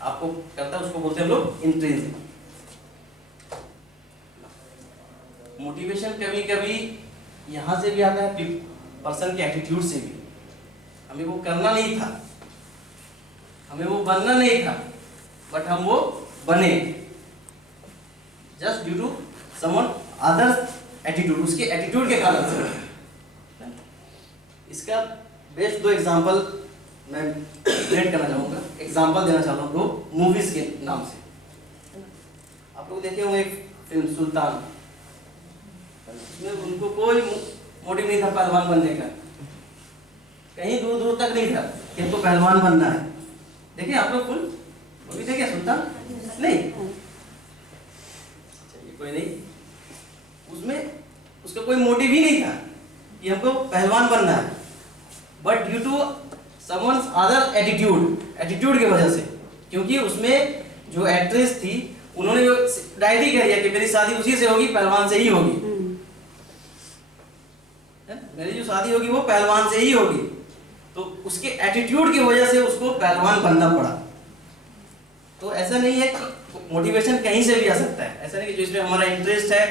आपको करता है, उसको बोलते हैं हम लोग इंट्रिंसिक। मोटिवेशन कभी कभी यहाँ से भी आता है, पर्सन के एटीट्यूड से भी। हमें वो करना नहीं था, हमें वो बनना नहीं था, बट हम वो बने just due to someone other attitude, उसके एटीट्यूड के कारण से। इसका बेस्ट दो एग्जांपल मैं रिलेट करना चाहूँगा, एग्जांपल देना चाहता हूँ दो मूवीज के नाम से। आप लोग देखे होंगे एक फिल्म सुल्तान, उसमें उनको कोई मोटिव नहीं था पहलवान बनने का, कहीं दूर दूर तक नहीं था कि हमको पहलवान बनना है। देखिए आप लोग फुल मूवी देखे सुल्तान? नहीं, चलिए कोई नहीं, उसमें उसका कोई मोटिव ही नहीं था कि हमको पहलवान बनना है, but due to someone's other attitude की वजह से, क्योंकि उसमें जो एक्ट्रेस थी उन्होंने डायरेक्ट कह दिया कि मेरी शादी उसी से होगी, पहलवान से ही होगी, मेरी जो शादी होगी वो पहलवान से ही होगी। तो उसके एटीट्यूड की वजह से उसको पहलवान बनना पड़ा। तो ऐसा नहीं है कि मोटिवेशन कहीं से भी आ सकता है, ऐसा नहीं कि जो इसमें हमारा इंटरेस्ट है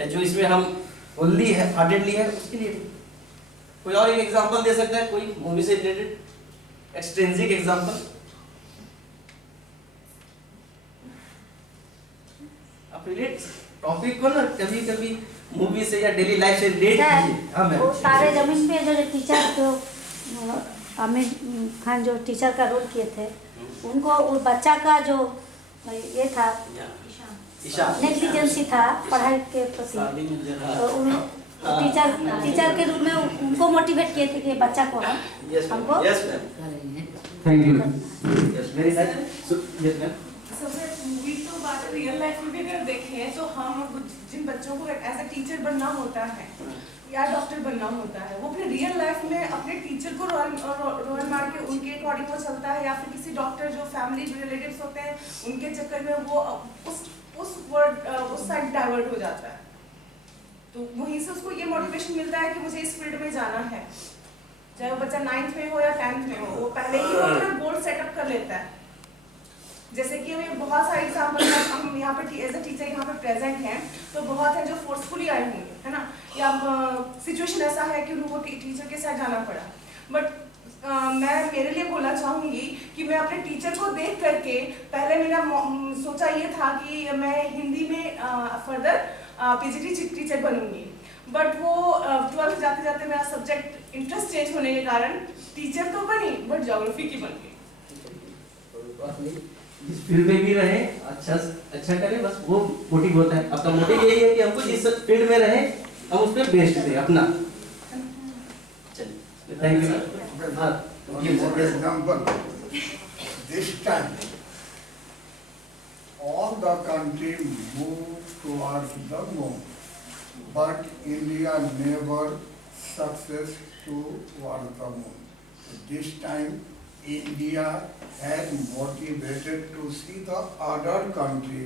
या जो इसमें हम होली है हार्टेडली है उसके लिए। कोई और एक एग्जांपल दे सकता है कोई मूवी से रिलेटेड एक्सट्रिंसिक एग्जांपल? आप रिलेट टॉपिक को ना कभी कभी मूवी से या डेली लाइफ से रिलेट कीजिए। हां मैम, वो तारे जमीन पे जो टीचर जो आमिर खान जो टीचर का रोल किए थे, उनको वो बच्चा का जो ये था नेग्लिजेंसी था पढ़ाई के प्रति, तो उन टीचर के रूप में उनको मोटिवेट किए थे कि बच्चा को हमको। Thank you. सबसे मूवी तो बात है, रियल लाइफ में भी अगर देखें तो हम जिन बच्चों को एज अ टीचर बनना होता है या डॉक्टर बनना होता है, वो अपने रियल लाइफ में अपने टीचर को रोल मार के उनके अकॉर्डिंग वो चलता है, या फिर किसी डॉक्टर जो फैमिली रिलेटिव्स होते हैं उनके चक्कर में वो उस साइड डाइवर्ट हो जाता है। तो वहीं से उसको ये मोटिवेशन मिलता है कि मुझे इस फील्ड में जाना है, चाहे वो बच्चा 9th में हो या 10th में हो, वो पहले ही वो अपना गोल सेटअप कर लेता है। जैसे कि हमें बहुत सारे एग्जाम्पल, हम यहाँ पे एज अ टीचर यहाँ पे प्रेजेंट हैं, तो बहुत है जो फोर्सफुली आए होंगे, है ना, या सिचुएशन ऐसा है कि उनको टीचर के साथ जाना पड़ा। बट मैं मेरे लिए बोलना चाहूँगी कि मैं अपने टीचर को देख करके पहले मेरा सोचा ये था कि मैं हिंदी में फर्दर PGT टीचर बनूंगी, बट वो 12th जाते जाते मेरा सब्जेक्ट इंटरेस्ट चेंज होने के कारण टीचर तो बनी बट ज्योग्राफी की बन गई। इस फील्ड में भी रहे, अच्छा करें, बस वो मोटिव होता है। आपका मोटिव यही है कि हमको जिस फील्ड में रहे हम उस पर बेस्ट दें अपना। चलिए, thank you. For example, this time all the country moved towards the moon, but India never success towards the moon. This time India has motivated to see the other country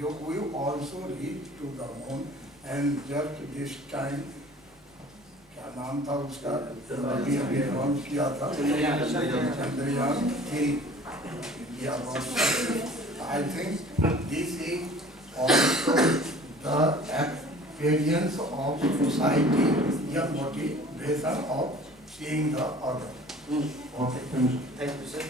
that we also reach to the moon, and just this time क्या नाम था उसका, अभी अभी launch किया था Chandrayaan 3 India. I think this is also the experience of society, या motivation of seeing the other. Okay, thank you sir.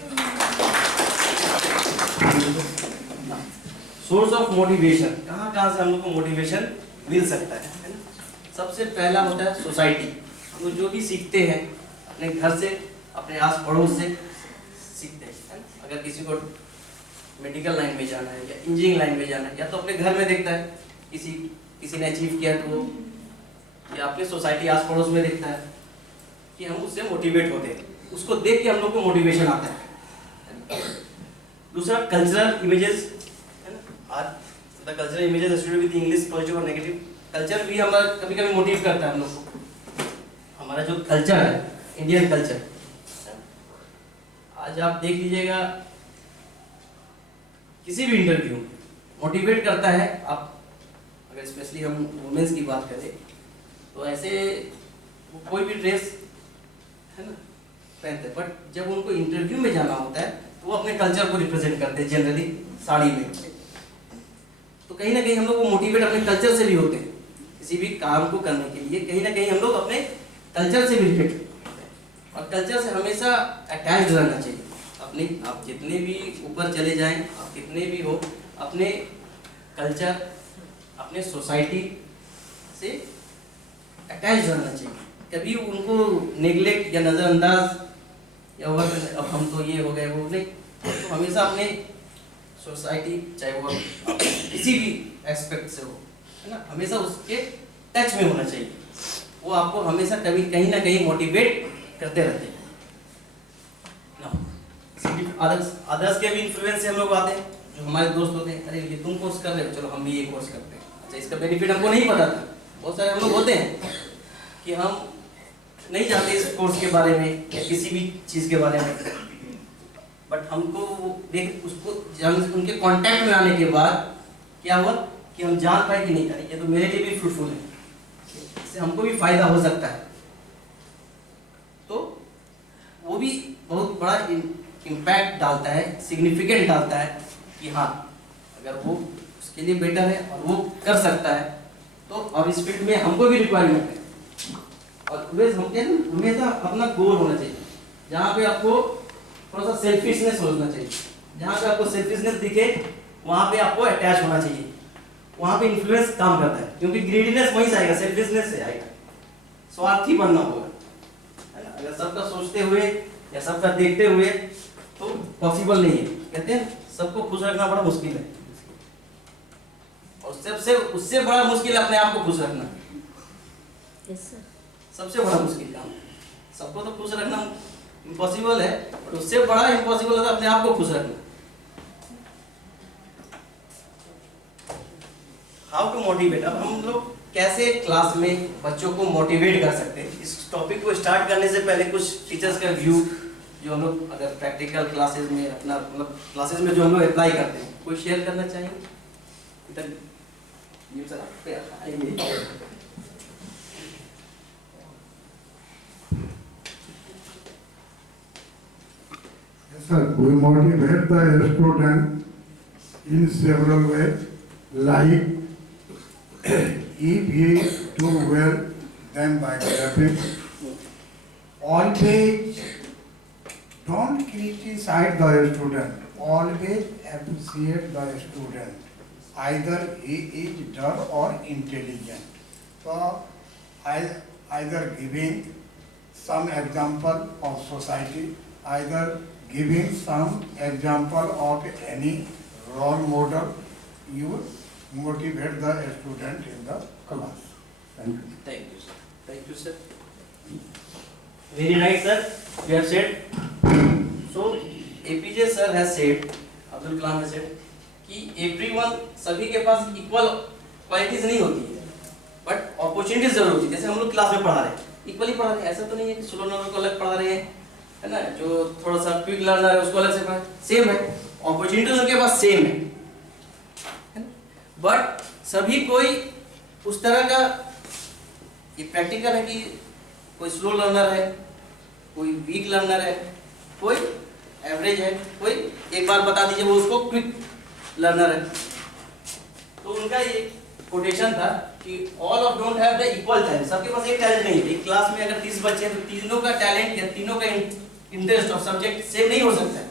Source of motivation, कहाँ कहाँ से हम लोग को मोटिवेशन मिल सकता है ना? सबसे पहला होता है सोसाइटी। हम लोग जो भी सीखते हैं अपने घर से, अपने आस पड़ोस से सीखते हैं, है ना? अगर किसी को मेडिकल लाइन में जाना है या इंजीनियरिंग लाइन में जाना है, या तो अपने घर में देखता है किसी ने अचीव किया तो वो, या अपने सोसाइटी आस पड़ोस में देखता है कि हम उससे मोटिवेट होते हैं, उसको देख के हम लोग को मोटिवेशन आता है। दूसरा कल्चरल इमेजेस, है ना? आज the cultural images associated with English positive और नेगेटिव। कल्चर भी हमारा कभी कभी मोटिवेट करता है हम लोग को। हमारा जो कल्चर है, इंडियन कल्चर, आज आप देख लीजिएगा किसी भी इंटरव्यू मोटिवेट करता है। आप अगर स्पेशली हम वुमेन्स की बात करें तो ऐसे वो कोई भी ड्रेस, है ना, पहनते हैं, बट जब उनको इंटरव्यू में जाना होता है तो वो अपने कल्चर को रिप्रेजेंट करते हैं, जनरली साड़ी में। तो कहीं ना कहीं हम लोग वो मोटिवेट अपने कल्चर से भी होते हैं। किसी भी काम को करने के लिए कहीं ना कहीं हम लोग अपने कल्चर से भी रिलेट करते हैं, और कल्चर से हमेशा अटैच रहना चाहिए। अपने आप जितने भी ऊपर चले जाएं, आप कितने भी हो, अपने कल्चर, अपने सोसाइटी से अटैच रहना चाहिए। कभी उनको नेग्लेक्ट या नज़रअंदाज या अब हम तो ये हो गए वो नहीं, तो हमेशा अपने सोसाइटी, चाहे वो किसी भी एस्पेक्ट से हो, है ना, हमेशा उसके टच में होना चाहिए। वो आपको हमेशा कभी कहीं ना कहीं मोटिवेट करते रहते हैं। अदर्स के भी इन्फ्लुएंस से हम लोग आते हैं, जो हमारे दोस्त होते हैं, अरे ये तुम कोर्स कर रहे हो, चलो हम भी ये कोर्स करते हैं। अच्छा, इसका बेनिफिट हमको नहीं पता था। बहुत सारे हम लोग होते हैं कि हम नहीं जानते इस कोर्स के बारे में या किसी भी चीज़ के बारे में, बट हमको देख उसको उनके कांटेक्ट में आने के बाद क्या हुआ कि हम जान पाए कि नहीं, ये तो मेरे लिए भी फ्रूटफुल है, इससे हमको भी फायदा हो सकता है। तो वो भी बहुत बड़ा इम्पैक्ट डालता है, सिग्निफिकेंट डालता है कि हाँ, अगर वो उसके लिए बेटर है और वो कर सकता है तो, और इस फील्ड में हमको भी रिक्वायरमेंट है। और हमेशा अपना गोल होना चाहिए, जहाँ पे आपको थोड़ा सा सेल्फिशनेस सोचना चाहिए। जहाँ पे आपको सेल्फिशनेस दिखे वहाँ पे आपको अटैच होना चाहिए, वहाँ पे इन्फ्लुएंस काम करता है, क्योंकि ग्रीडीनेस वहीं से आएगा, सेल्फिशनेस से आएगा। स्वार्थी बनना होगा, है ना? अगर सबका सोचते हुए या सबका देखते हुए तो पॉसिबल नहीं है। कहते हैं सबको खुश रखना बड़ा मुश्किल है, और उससे बड़ा मुश्किल है अपने आप को खुश रखना। सबसे बड़ा मुश्किल काम, सबको तो खुश रखना इम्पॉसिबल है, और उससे बड़ा इम्पॉसिबल है अपने आप को खुश रखना। हाउ टू मोटिवेट, अब हम लोग कैसे क्लास में बच्चों को मोटिवेट कर सकते हैं। इस टॉपिक को स्टार्ट करने से पहले कुछ टीचर्स का व्यू, जो हम लोग अगर प्रैक्टिकल क्लासेस में अपना मतलब क्लासेस में जो हम लोग अप्लाई करते हैं, कोई शेयर करना चाहेंगे? ये सर आप पे आएंगे। Sir, we motivate the student in several ways, like if he do well, then by clapping. Always don't criticize the student, always appreciate the student. Either he is dull or intelligent. So, either giving some example of society, either giving some example of any role model, you motivate the student in the class. Thank you. Thank you, sir. Thank you, sir. Very right, sir. You have said. So, APJ sir has said, Abdul Kalam has said, कि everyone, सभी के पास equal qualities नहीं होती है, but opportunities जरूर होती है। जैसे हम लोग क्लास में पढ़ा रहे हैं, इक्वली पढ़ा रहे हैं, ऐसा तो नहीं है कि स्लो लर्नर को अलग पढ़ा रहे हैं, है ना, जो थोड़ा सा क्विक लर्नर है उसको अलग से पढ़ा, सेम है, अपॉर्चुनिटीज उनके पास सेम है, बट सभी कोई उस तरह का, ये प्रैक्टिकल है कि कोई स्लो लर्नर है, कोई वीक लर्नर है, कोई एवरेज है, कोई एक बार बता दीजिए वो उसको क्विक लर्नर है। तो उनका ये कोटेशन था कि all of don't have the equal talent, सबके पास एक टैलेंट नहीं है। एक क्लास में अगर 30 बच्चे हैं तो तीनों का टैलेंट या तीनों का इंटरेस्ट और सब्जेक्ट सेम नहीं हो सकता है,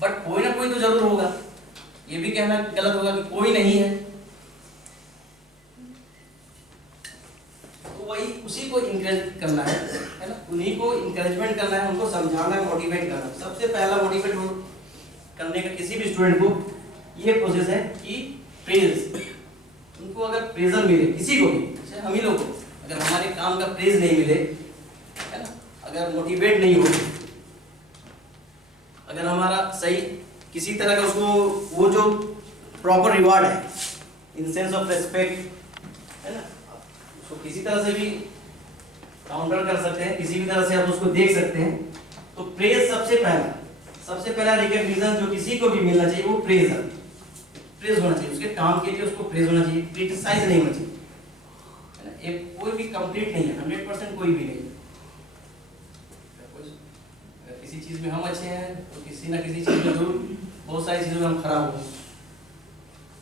बट कोई ना कोई तो जरूर होगा। ये भी कहना गलत होगा कि कोई नहीं है। तो वही उसी को इंकरेज करना है ना, उन्हीं को इंकरेजमेंट करना है, उनको समझाना है, मोटिवेट करना है। सबसे पहला मोटिवेट करने का किसी भी स्टूडेंट को ये प्रोसेस है कि प्रेज, उनको अगर प्रेजर मिले किसी को भी, जैसे हम ही लोग को अगर हमारे काम का प्रेज नहीं मिले, है ना, अगर मोटिवेट नहीं हो, अगर हमारा सही किसी तरह का उसको वो जो प्रॉपर रिवार्ड है इन सेंस ऑफ रेस्पेक्ट, है ना, उसको किसी तरह से भी काउंटर कर सकते हैं, किसी भी तरह से आप उसको देख सकते हैं। तो प्रेज सबसे पहला रिकॉग्निशन जो किसी को भी मिलना चाहिए वो प्रेज है। प्रेज होना चाहिए उसके काम के लिए, उसको प्रेज होना चाहिए, क्रिटिसाइज नहीं होना चाहिए, है ना। एक कोई भी कंप्लीट नहीं है, 100% कोई भी नहीं है। अगर किसी चीज में हम अच्छे हैं तो किसी ना किसी चीज में जरूर बहुत सारी चीजों में हम खराब होंगे।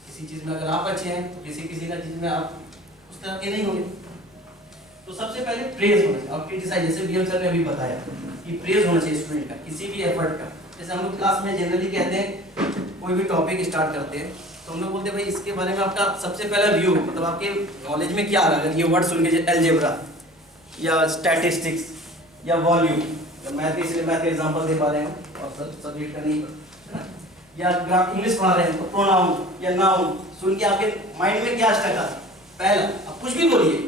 किसी चीज में अगर आप अच्छे हैं तो किसी ना चीज में आप उस तरह के नहीं होंगे। तो सबसे पहले प्रेज होना चाहिए और क्रिटिसाइज, जैसे बीएम सर ने अभी बताया कि प्रेज होना चाहिए स्टूडेंट का किसी भी एफर्ट का। जैसे हम लोग क्लास में जनरली कहते हैं कोई भी टॉपिक स्टार्ट करते हैं तो हम लोग बोलते हैं भाई इसके बारे में आपका सबसे पहला व्यू, मतलब आपके नॉलेज में क्या आ रहा है। अगर ये वर्ड सुन के अलजेब्रा या स्टैटिस्टिक्स या वॉल्यूम, मैथ के इसलिए मैथ के एग्जांपल दे पा रहे हैं और सब्जेक्ट का नहीं, है ना, या ग्राफ इंग्लिश पढ़ा रहे हैं तो प्रोनाउन या नाउन सुन के आपके माइंड में क्या स्टक आता है। पहला आप कुछ भी बोलिए,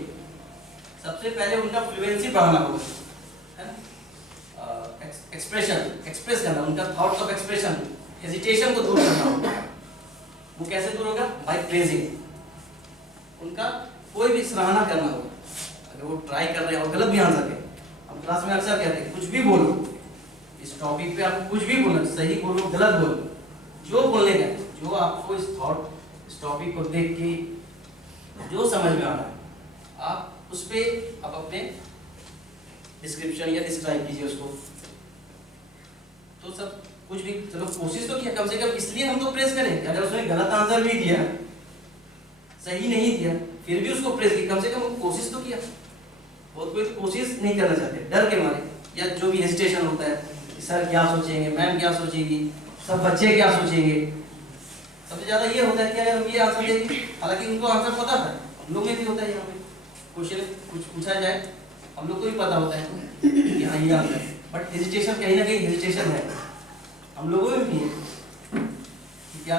सबसे पहले उनका फ्लुएंसी बढ़ाना होगा, है ना, एक्सप्रेस करना, उनका थॉट्स ऑफ एक्सप्रेशन, हेजिटेशन को दूर करना होगा। वो कैसे दूर होगा? बाय प्रेजिंग, उनका कोई भी सराहना करना होगा। अगर वो ट्राई कर रहे हैं और गलत भी आंसर है, हम क्लास में अक्सर कहते हैं कुछ भी बोलो, इस टॉपिक पे आपको कुछ भी बोलना, सही बोलो गलत बोलो, जो बोलने का, जो आपको इस टॉपिक को देख के जो समझ में आ रहा है आप उस पे आप अपने डिस्क्रिप्शन या डिस्क्राइब कीजिए उसको। तो सब कुछ भी चलो कोशिश तो किया, कम से कम इसलिए हम तो प्रेस करें। अगर उसने गलत आंसर भी दिया, सही नहीं दिया, फिर भी उसको प्रेस की, कम से कम कोशिश तो किया। बहुत कोई तो कोशिश नहीं करना चाहते डर के मारे, या जो भी हेजिटेशन होता है, सर क्या सोचेंगे, मैम क्या सोचेगी, सब बच्चे क्या सोचेंगे। सबसे ज्यादा ये होता है कि अगर हम ये आंसर देंगे, हालांकि उनको आंसर पता था, हम लोग में भी होता है, यहाँ पे क्वेश्चन कुछ पूछा जाए हम लोग को भी पता होता है कि हाँ ये आंसर है, बट हेजिटेशन कहीं ना कहीं हेजिटेशन है हम लोगों में भी है कि क्या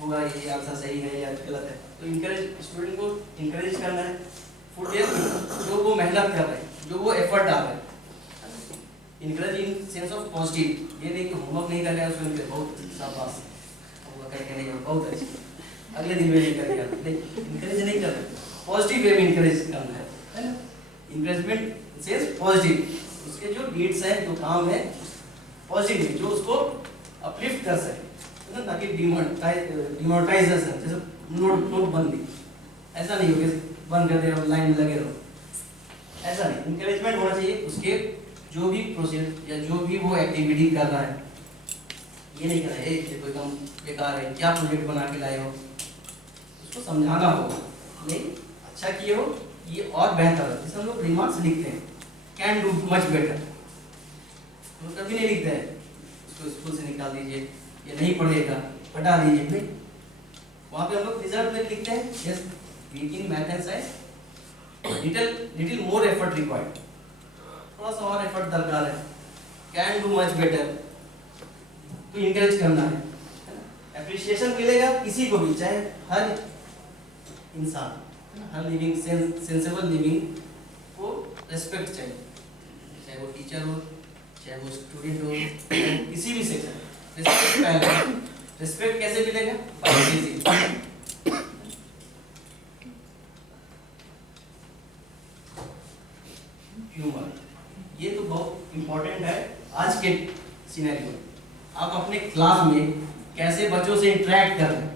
होगा, ये आंसर सही है या गलत है। तो इंकरेज स्टूडेंट को इंकरेज करना है फुल डे, जो वो मेहनत कर रहे हैं, जो वो एफर्ट डाल रहे हैं। Encourage in sense of positive, ये नहीं कि होमवर्क नहीं कर रहे हैं उसमें बहुत शाबाश होगा करके नहीं, बहुत अच्छी, अगले दिन में नहीं करके, इंकरेज नहीं कर रहे, पॉजिटिव वे में इंकरेज करना है ना। इंकरेजमेंट सेंस पॉजिटिव, उसके जो नीड्स हैं, जो काम है पॉजिटिव, जो उसको अपलिफ्ट कर सके, ताकि डिमोनेटाइजेशन, जैसे नोटबंदी, ऐसा नहीं हो कि बंद कर दे और लाइन में लगे रहो, ऐसा नहीं। इंकरेजमेंट होना चाहिए उसके जो भी प्रोसेस या जो भी वो एक्टिविटी कर रहा है। ये नहीं करना है ये कोई काम बेकार है, क्या प्रोजेक्ट बना के लाए हो, उसको समझाना होगा, नहीं अच्छा किए हो, ये और बेहतर है। जैसे हम लोग रिमार्क्स लिखते हैं, कैन डू मच बेटर, तो कभी नहीं लिखते हैं उसको स्कूल से निकाल दीजिए, ये नहीं पढ़ेगा हटा दीजिए, नहीं, वहाँ पे हम लोग रिजल्ट में लिखते हैं yes weak in math and science, little more effort required, थोड़ा सा और एफर्ट दरकार है, कैन डू मच बेटर, तो इंकरेज करना है। एप्रिसिएशन मिलेगा किसी को भी, चाहे हर इंसान, हर लिविंग सेंसेबल लिविंग को रेस्पेक्ट चाहिए, चाहे वो टीचर हो, चाहे वो स्टूडेंट हो, किसी भी सेक्शन, रेस्पेक्ट पहले। रेस्पेक्ट कैसे मिलेगा? ह्यूमर, ये तो बहुत इंपॉर्टेंट है आज के सिनेरियो में। आप अपने क्लास में कैसे बच्चों से इंटरेक्ट कर रहे हैं।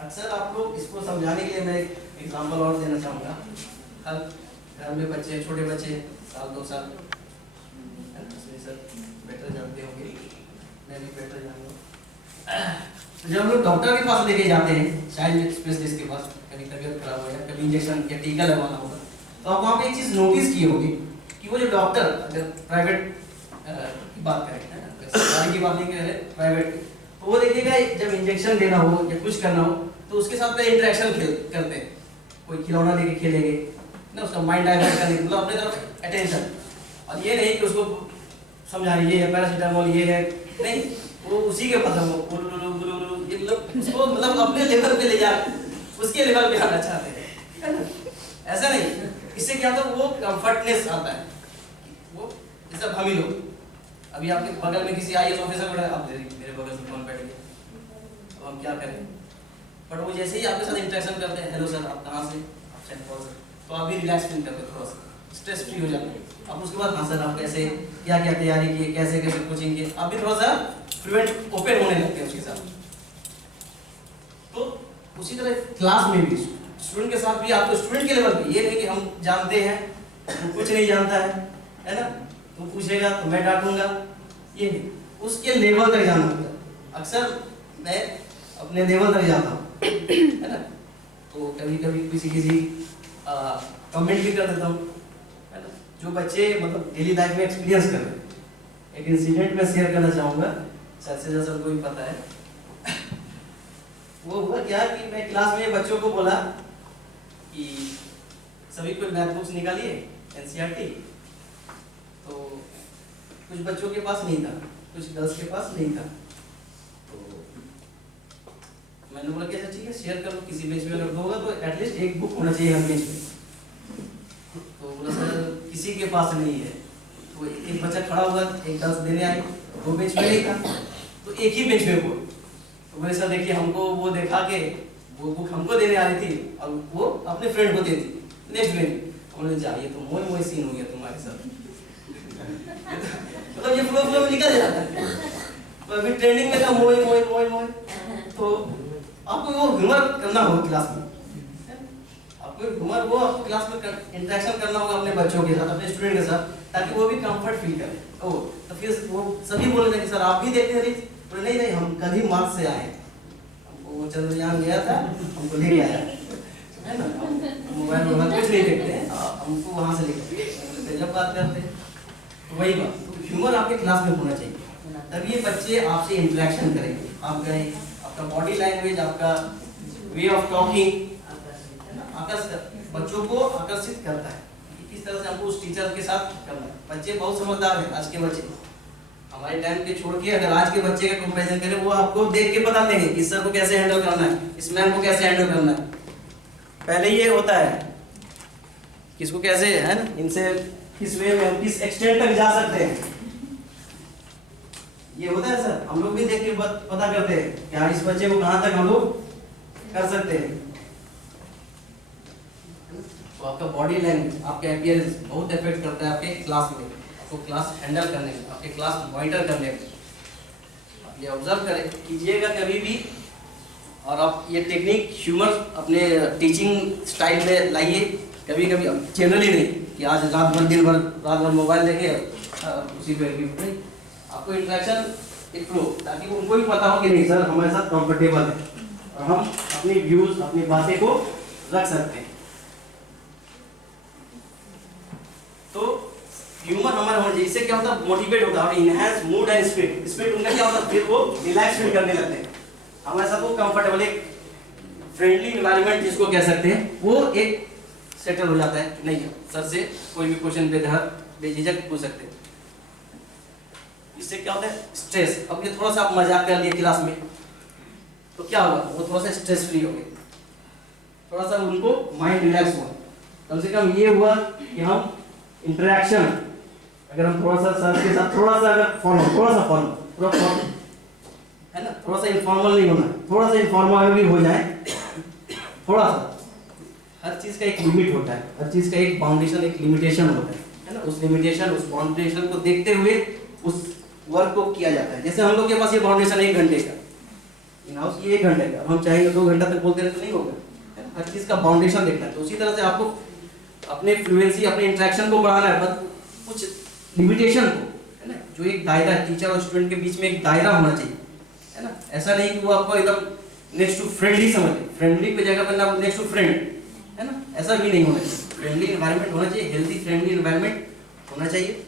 अक्सर आप लोग इसको समझाने के लिए मैं एक एग्जांपल और देना चाहूँगा। हर घर में बच्चे, छोटे बच्चे, साल 2 साल, सर बेटर जानते होंगे, मैं भी बेटर जानूँगा। तो जब हम लोग डॉक्टर के पास लेके जाते हैं, चाइल्ड स्पेशलिस्ट के पास, कभी तबीयत खराब हो या कभी इंजेक्शन या टीका लगवाना होगा, तो आप वहाँ पे एक चीज़ नोटिस की होगी कि वो जो डॉक्टर, अगर प्राइवेट की बात करें, है ना, सरकारी की बात नहीं कर रहे, प्राइवेट, तो वो देखिएगा जब इंजेक्शन देना हो या कुछ करना हो तो उसके साथ में इंटरेक्शन करते हैं, कोई खिलौना लेके खेलेंगे ना, उसका माइंड डाइवर्ट करने, मतलब अपने तरफ अटेंशन, और ये नहीं कि उसको समझाइए ये पैरासीटामोल ये है, नहीं, वो उसी के पास ये उसको मतलब अपने लेवल पे ले जा, उसके लेवल पे आना चाहते हैं, है ना? ऐसा नहीं, इससे क्या होता है, वो कंफर्टनेस आता है, वो जैसे हम ही लोग, अभी आपके बगल में किसी IAS ऑफिसर बैठा है, आप मेरे बगल से कौन बैठ गया, अब हम क्या करें? बट वो जैसे ही आपके साथ इंटरेक्शन करते हैं, हेलो सर आप कहाँ से, आप सेंट पॉल से, तो आप भी रिलैक्स फील करते हैं, थोड़ा सा स्ट्रेस फ्री हो जाते हैं। अब उसके बाद हाँ सर आप कैसे क्या क्या तैयारी की, कैसे कैसे कोचिंग की, आप भी थोड़ा सा फ्लुएंट ओपन होने लगते हैं उसके साथ। तो उसी तरह क्लास में भी स्टूडेंट के साथ भी आपको स्टूडेंट के लेवल पे, ये नहीं कि हम जानते हैं तो कुछ नहीं जानता है ना, तू पूछेगा तो मैं डांटूंगा, ये नहीं, उसके लेवल तक जाना होता है। अक्सर मैं अपने लेवल तक जाता हूँ, है ना, तो कभी कभी किसी कमेंट भी कर देता हूँ, है ना, जो बच्चे मतलब डेली लाइफ में एक्सपीरियंस कर रहे हैं। एक इंसिडेंट में शेयर करना चाहूँगा, शायद से ज़्यादा को भी पता है। वो हुआ क्या कि मैं क्लास में बच्चों को बोला कि सभी कोई मैथ बुक्स निकालिए NCERT, तो कुछ बच्चों के पास नहीं था, कुछ गर्ल्स के पास नहीं था, तो मैंने बोला कि अच्छा ठीक है शेयर कर लो, किसी बेंच में अगर होगा तो एटलीस्ट एक बुक होना चाहिए हर बेंच में। तो बोला सर किसी के पास नहीं है, तो एक बच्चा खड़ा हुआ, एक गर्ल्स देने आई, वो बेंच में नहीं था, तो एक ही बेंच में वो, तो बोले सर देखिए हमको वो देखा के वो बुक हमको देने आ रही थी और वो अपने फ्रेंड को दे दी नेक्स्ट बेंच। उन्होंने जा ये तो मोई मोई सीन हो गया तुम्हारे साथ। मतलब ये फ्लो में निकल जाता है, तो अभी ट्रेनिंग में था मोई मोई मोई मोई, तो आपको वो ह्यूमर करना होगा क्लास में, आपको ह्यूमर वो आपको क्लास में इंटरेक्शन करना होगा अपने बच्चों के साथ, अपने स्टूडेंट के साथ, ताकि वो भी कंफर्ट फील करे। ओ तो फिर वो सभी बोल रहे हैं कि सर आप भी देखते थे, बोले नहीं नहीं हम कल ही मार्च से आए, वो चंद्रयान गया था हमको लेके आया, है ना, मोबाइल कुछ नहीं देखते हैं, हमको वहाँ से लेकर जब बात करते हैं, तो वही बात, तो ह्यूमर आपके क्लास में होना चाहिए, तभी ये बच्चे आपसे इंटरेक्शन करेंगे। आप गए, आपका बॉडी लैंग्वेज, आपका वे ऑफ टॉकिंग बच्चों को आकर्षित करता है कि किस तरह से हमको उस टीचर के साथ करना है। बच्चे बहुत समझदार हैं आज के बच्चे, हमारे टाइम के छोड़ के अगर आज के बच्चे का कंपैरिजन करें, वो आपको देख के बता देंगे कि सर को कैसे हैंडल करना है, इस मैम को कैसे हैंडल करना है। पहले ये होता है किसको कैसे, है ना, इनसे किस वे में हम किस एक्सटेंट तक जा सकते हैं, ये होता है सर। हम लोग भी देख के पता करते हैं कि हाँ इस बच्चे को कहाँ तक हम लोग कर सकते हैं। तो आपका बॉडी लैंग्वेज, आपका अपीयरेंस बहुत इफेक्ट करता है आपके क्लास में, आपको क्लास हैंडल करने में, आपके क्लास मॉनिटर करने में। आप ये ऑब्जर्व करें कीजिएगा कभी भी, और आप ये टेक्निक ह्यूमर अपने टीचिंग स्टाइल में लाइए। कभी कभी जनरली नहीं कि आज रात भर मोबाइल लेके उसी पे नहीं, आपको इंटरेक्शन एक फ्लो, ताकि उनको भी पता हो कि नहीं सर हमारे साथ कंफर्टेबल है और हम अपनी व्यूज अपनी बातें को रख सकते हैं। तो ह्यूमर हमारा होना चाहिए, इससे क्या होता है मोटिवेट होता है और इनहैंस मूड एंड स्पिरिट उनका क्या होता है, फिर वो रिलैक्स फील करने लगते हैं, हमारे साथ वो कंफर्टेबल, एक फ्रेंडली एनवायरनमेंट जिसको कह सकते हैं, वो एक सेटल हो जाता है। नहीं सर से कोई भी क्वेश्चन बेझिझक पूछ सकते हैं। इससे क्या होता है स्ट्रेस, अब ये थोड़ा सा आप मजाक कर लिए क्लास में तो क्या होगा, वो थोड़ा सा स्ट्रेस फ्री हो गए, थोड़ा सा उनको माइंड रिलैक्स हुआ। कम से कम ये हुआ कि हम इंटरेक्शन, अगर हम थोड़ा सा सर के साथ थोड़ा सा अगर थोड़ा सा फॉर्मल है ना, थोड़ा सा इनफॉर्मल नहीं होना, थोड़ा सा इनफॉर्मल भी हो जाए, थोड़ा सा, हर चीज का एक लिमिट होता है, हर चीज का एक बाउंडेशन, एक लिमिटेशन होता है ना, उस लिमिटेशन उस बाउंडेशन को देखते हुए उस वर्क को किया जाता है। जैसे हम लोग के पास ये बाउंडेशन 1 घंटे का, इन हाउस ये 1 घंटे का, हम चाहेंगे 2 घंटा तक बोलते रहे तो नहीं होगा, हर चीज का बाउंडेशन देखना है। तो उसी तरह से आपको अपने फ्लुएंसी अपने इंटरेक्शन को बढ़ाना है, बस कुछ लिमिटेशन को, है ना, जो एक दायरा टीचर और स्टूडेंट के बीच में एक दायरा होना चाहिए, है है ना। ऐसा नहीं कि वो आपको एकदम नेक्स्ट टू फ्रेंडली समझ, फ्रेंडली पे जगह पर ना नेक्स्ट टू फ्रेंड, है ना, ऐसा भी नहीं होना चाहिए। फ्रेंडली एनवायरनमेंट होना चाहिए, हेल्दी फ्रेंडली एनवायरनमेंट होना चाहिए।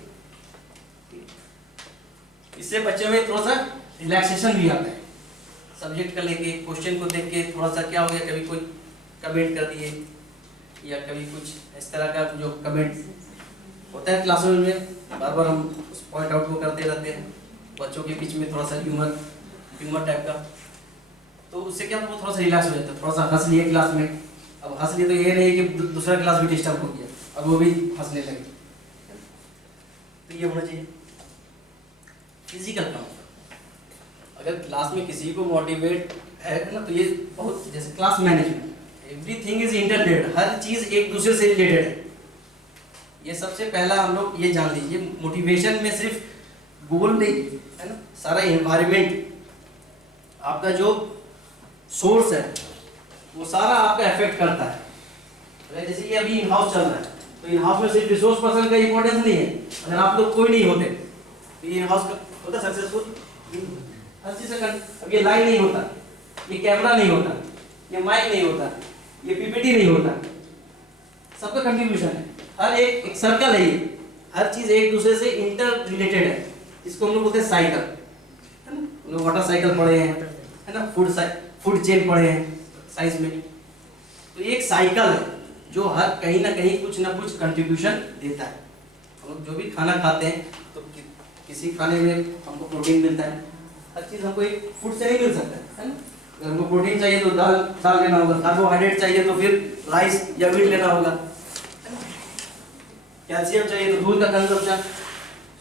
इससे बच्चों में थोड़ा सा रिलैक्सेशन भी आता है, सब्जेक्ट का लेके, क्वेश्चन को देख के थोड़ा सा क्या हो गया, कभी कोई कमेंट कर दिए या कभी कुछ इस तरह का जो कमेंट होता है क्लासरूम में, बार बार हम उस पॉइंट आउट को करते रहते हैं, बच्चों के बीच में थोड़ा सा ह्यूमर टाइप का, तो उससे क्या वो थोड़ा सा रिलैक्स हो जाता है। थोड़ा सा हंस लिए क्लास में, अब हंस लिए तो ये नहीं कि दूसरा क्लास भी डिस्टर्ब हो गया, अब वो भी हंसने लगे, तो ये होना चाहिए। फिजिकल कंफर्ट, अगर क्लास में किसी को मोटिवेट है ना, तो ये बहुत, जैसे class management, everything is interrelated, हर चीज एक दूसरे से रिलेटेड है। ये सबसे पहला हम लोग ये जान लीजिए, मोटिवेशन में सिर्फ गोल नहीं है ना, सारा एनवायरनमेंट, आपका जो सोर्स है वो सारा आपका इफेक्ट करता है। अगर जैसे कि अभी इन हाउस चल रहा है, तो इन हाउस में सिर्फ रिसोर्स पर्सन का इंपॉर्टेंस नहीं है, अगर आप लोग कोई नहीं होते तो ये इन हाउस का होता सक्सेसफुल, हर चीज से। अब ये लाइट नहीं होता, ये कैमरा नहीं होता, ये माइक नहीं होता, ये पीपीटी नहीं होता, सबका कंट्रीब्यूशन है, हर एक सर्कल है, ये हर चीज एक दूसरे से इंटर रिलेटेड है, इसको हम लोग बोलते हैं साइकिल, है ना। हम लोग वाटर साइकिल पढ़े हैं, है ना, फूड चेन पढ़े हैं साइंस में, तो ये एक साइकिल है जो हर कहीं ना कहीं कुछ ना कुछ कंट्रीब्यूशन देता है। हम लोग जो भी खाना खाते हैं तो किसी खाने में हमको प्रोटीन मिलता है, हर चीज हमको एक फूड से नहीं मिल सकता है ना। अगर हमको प्रोटीन चाहिए तो दाल लेना होगा, कार्बोहाइड्रेट चाहिए तो फिर राइस या व्हीट लेना होगा, कैल्शियम चाहिए तो दूध का कंजम्पशन,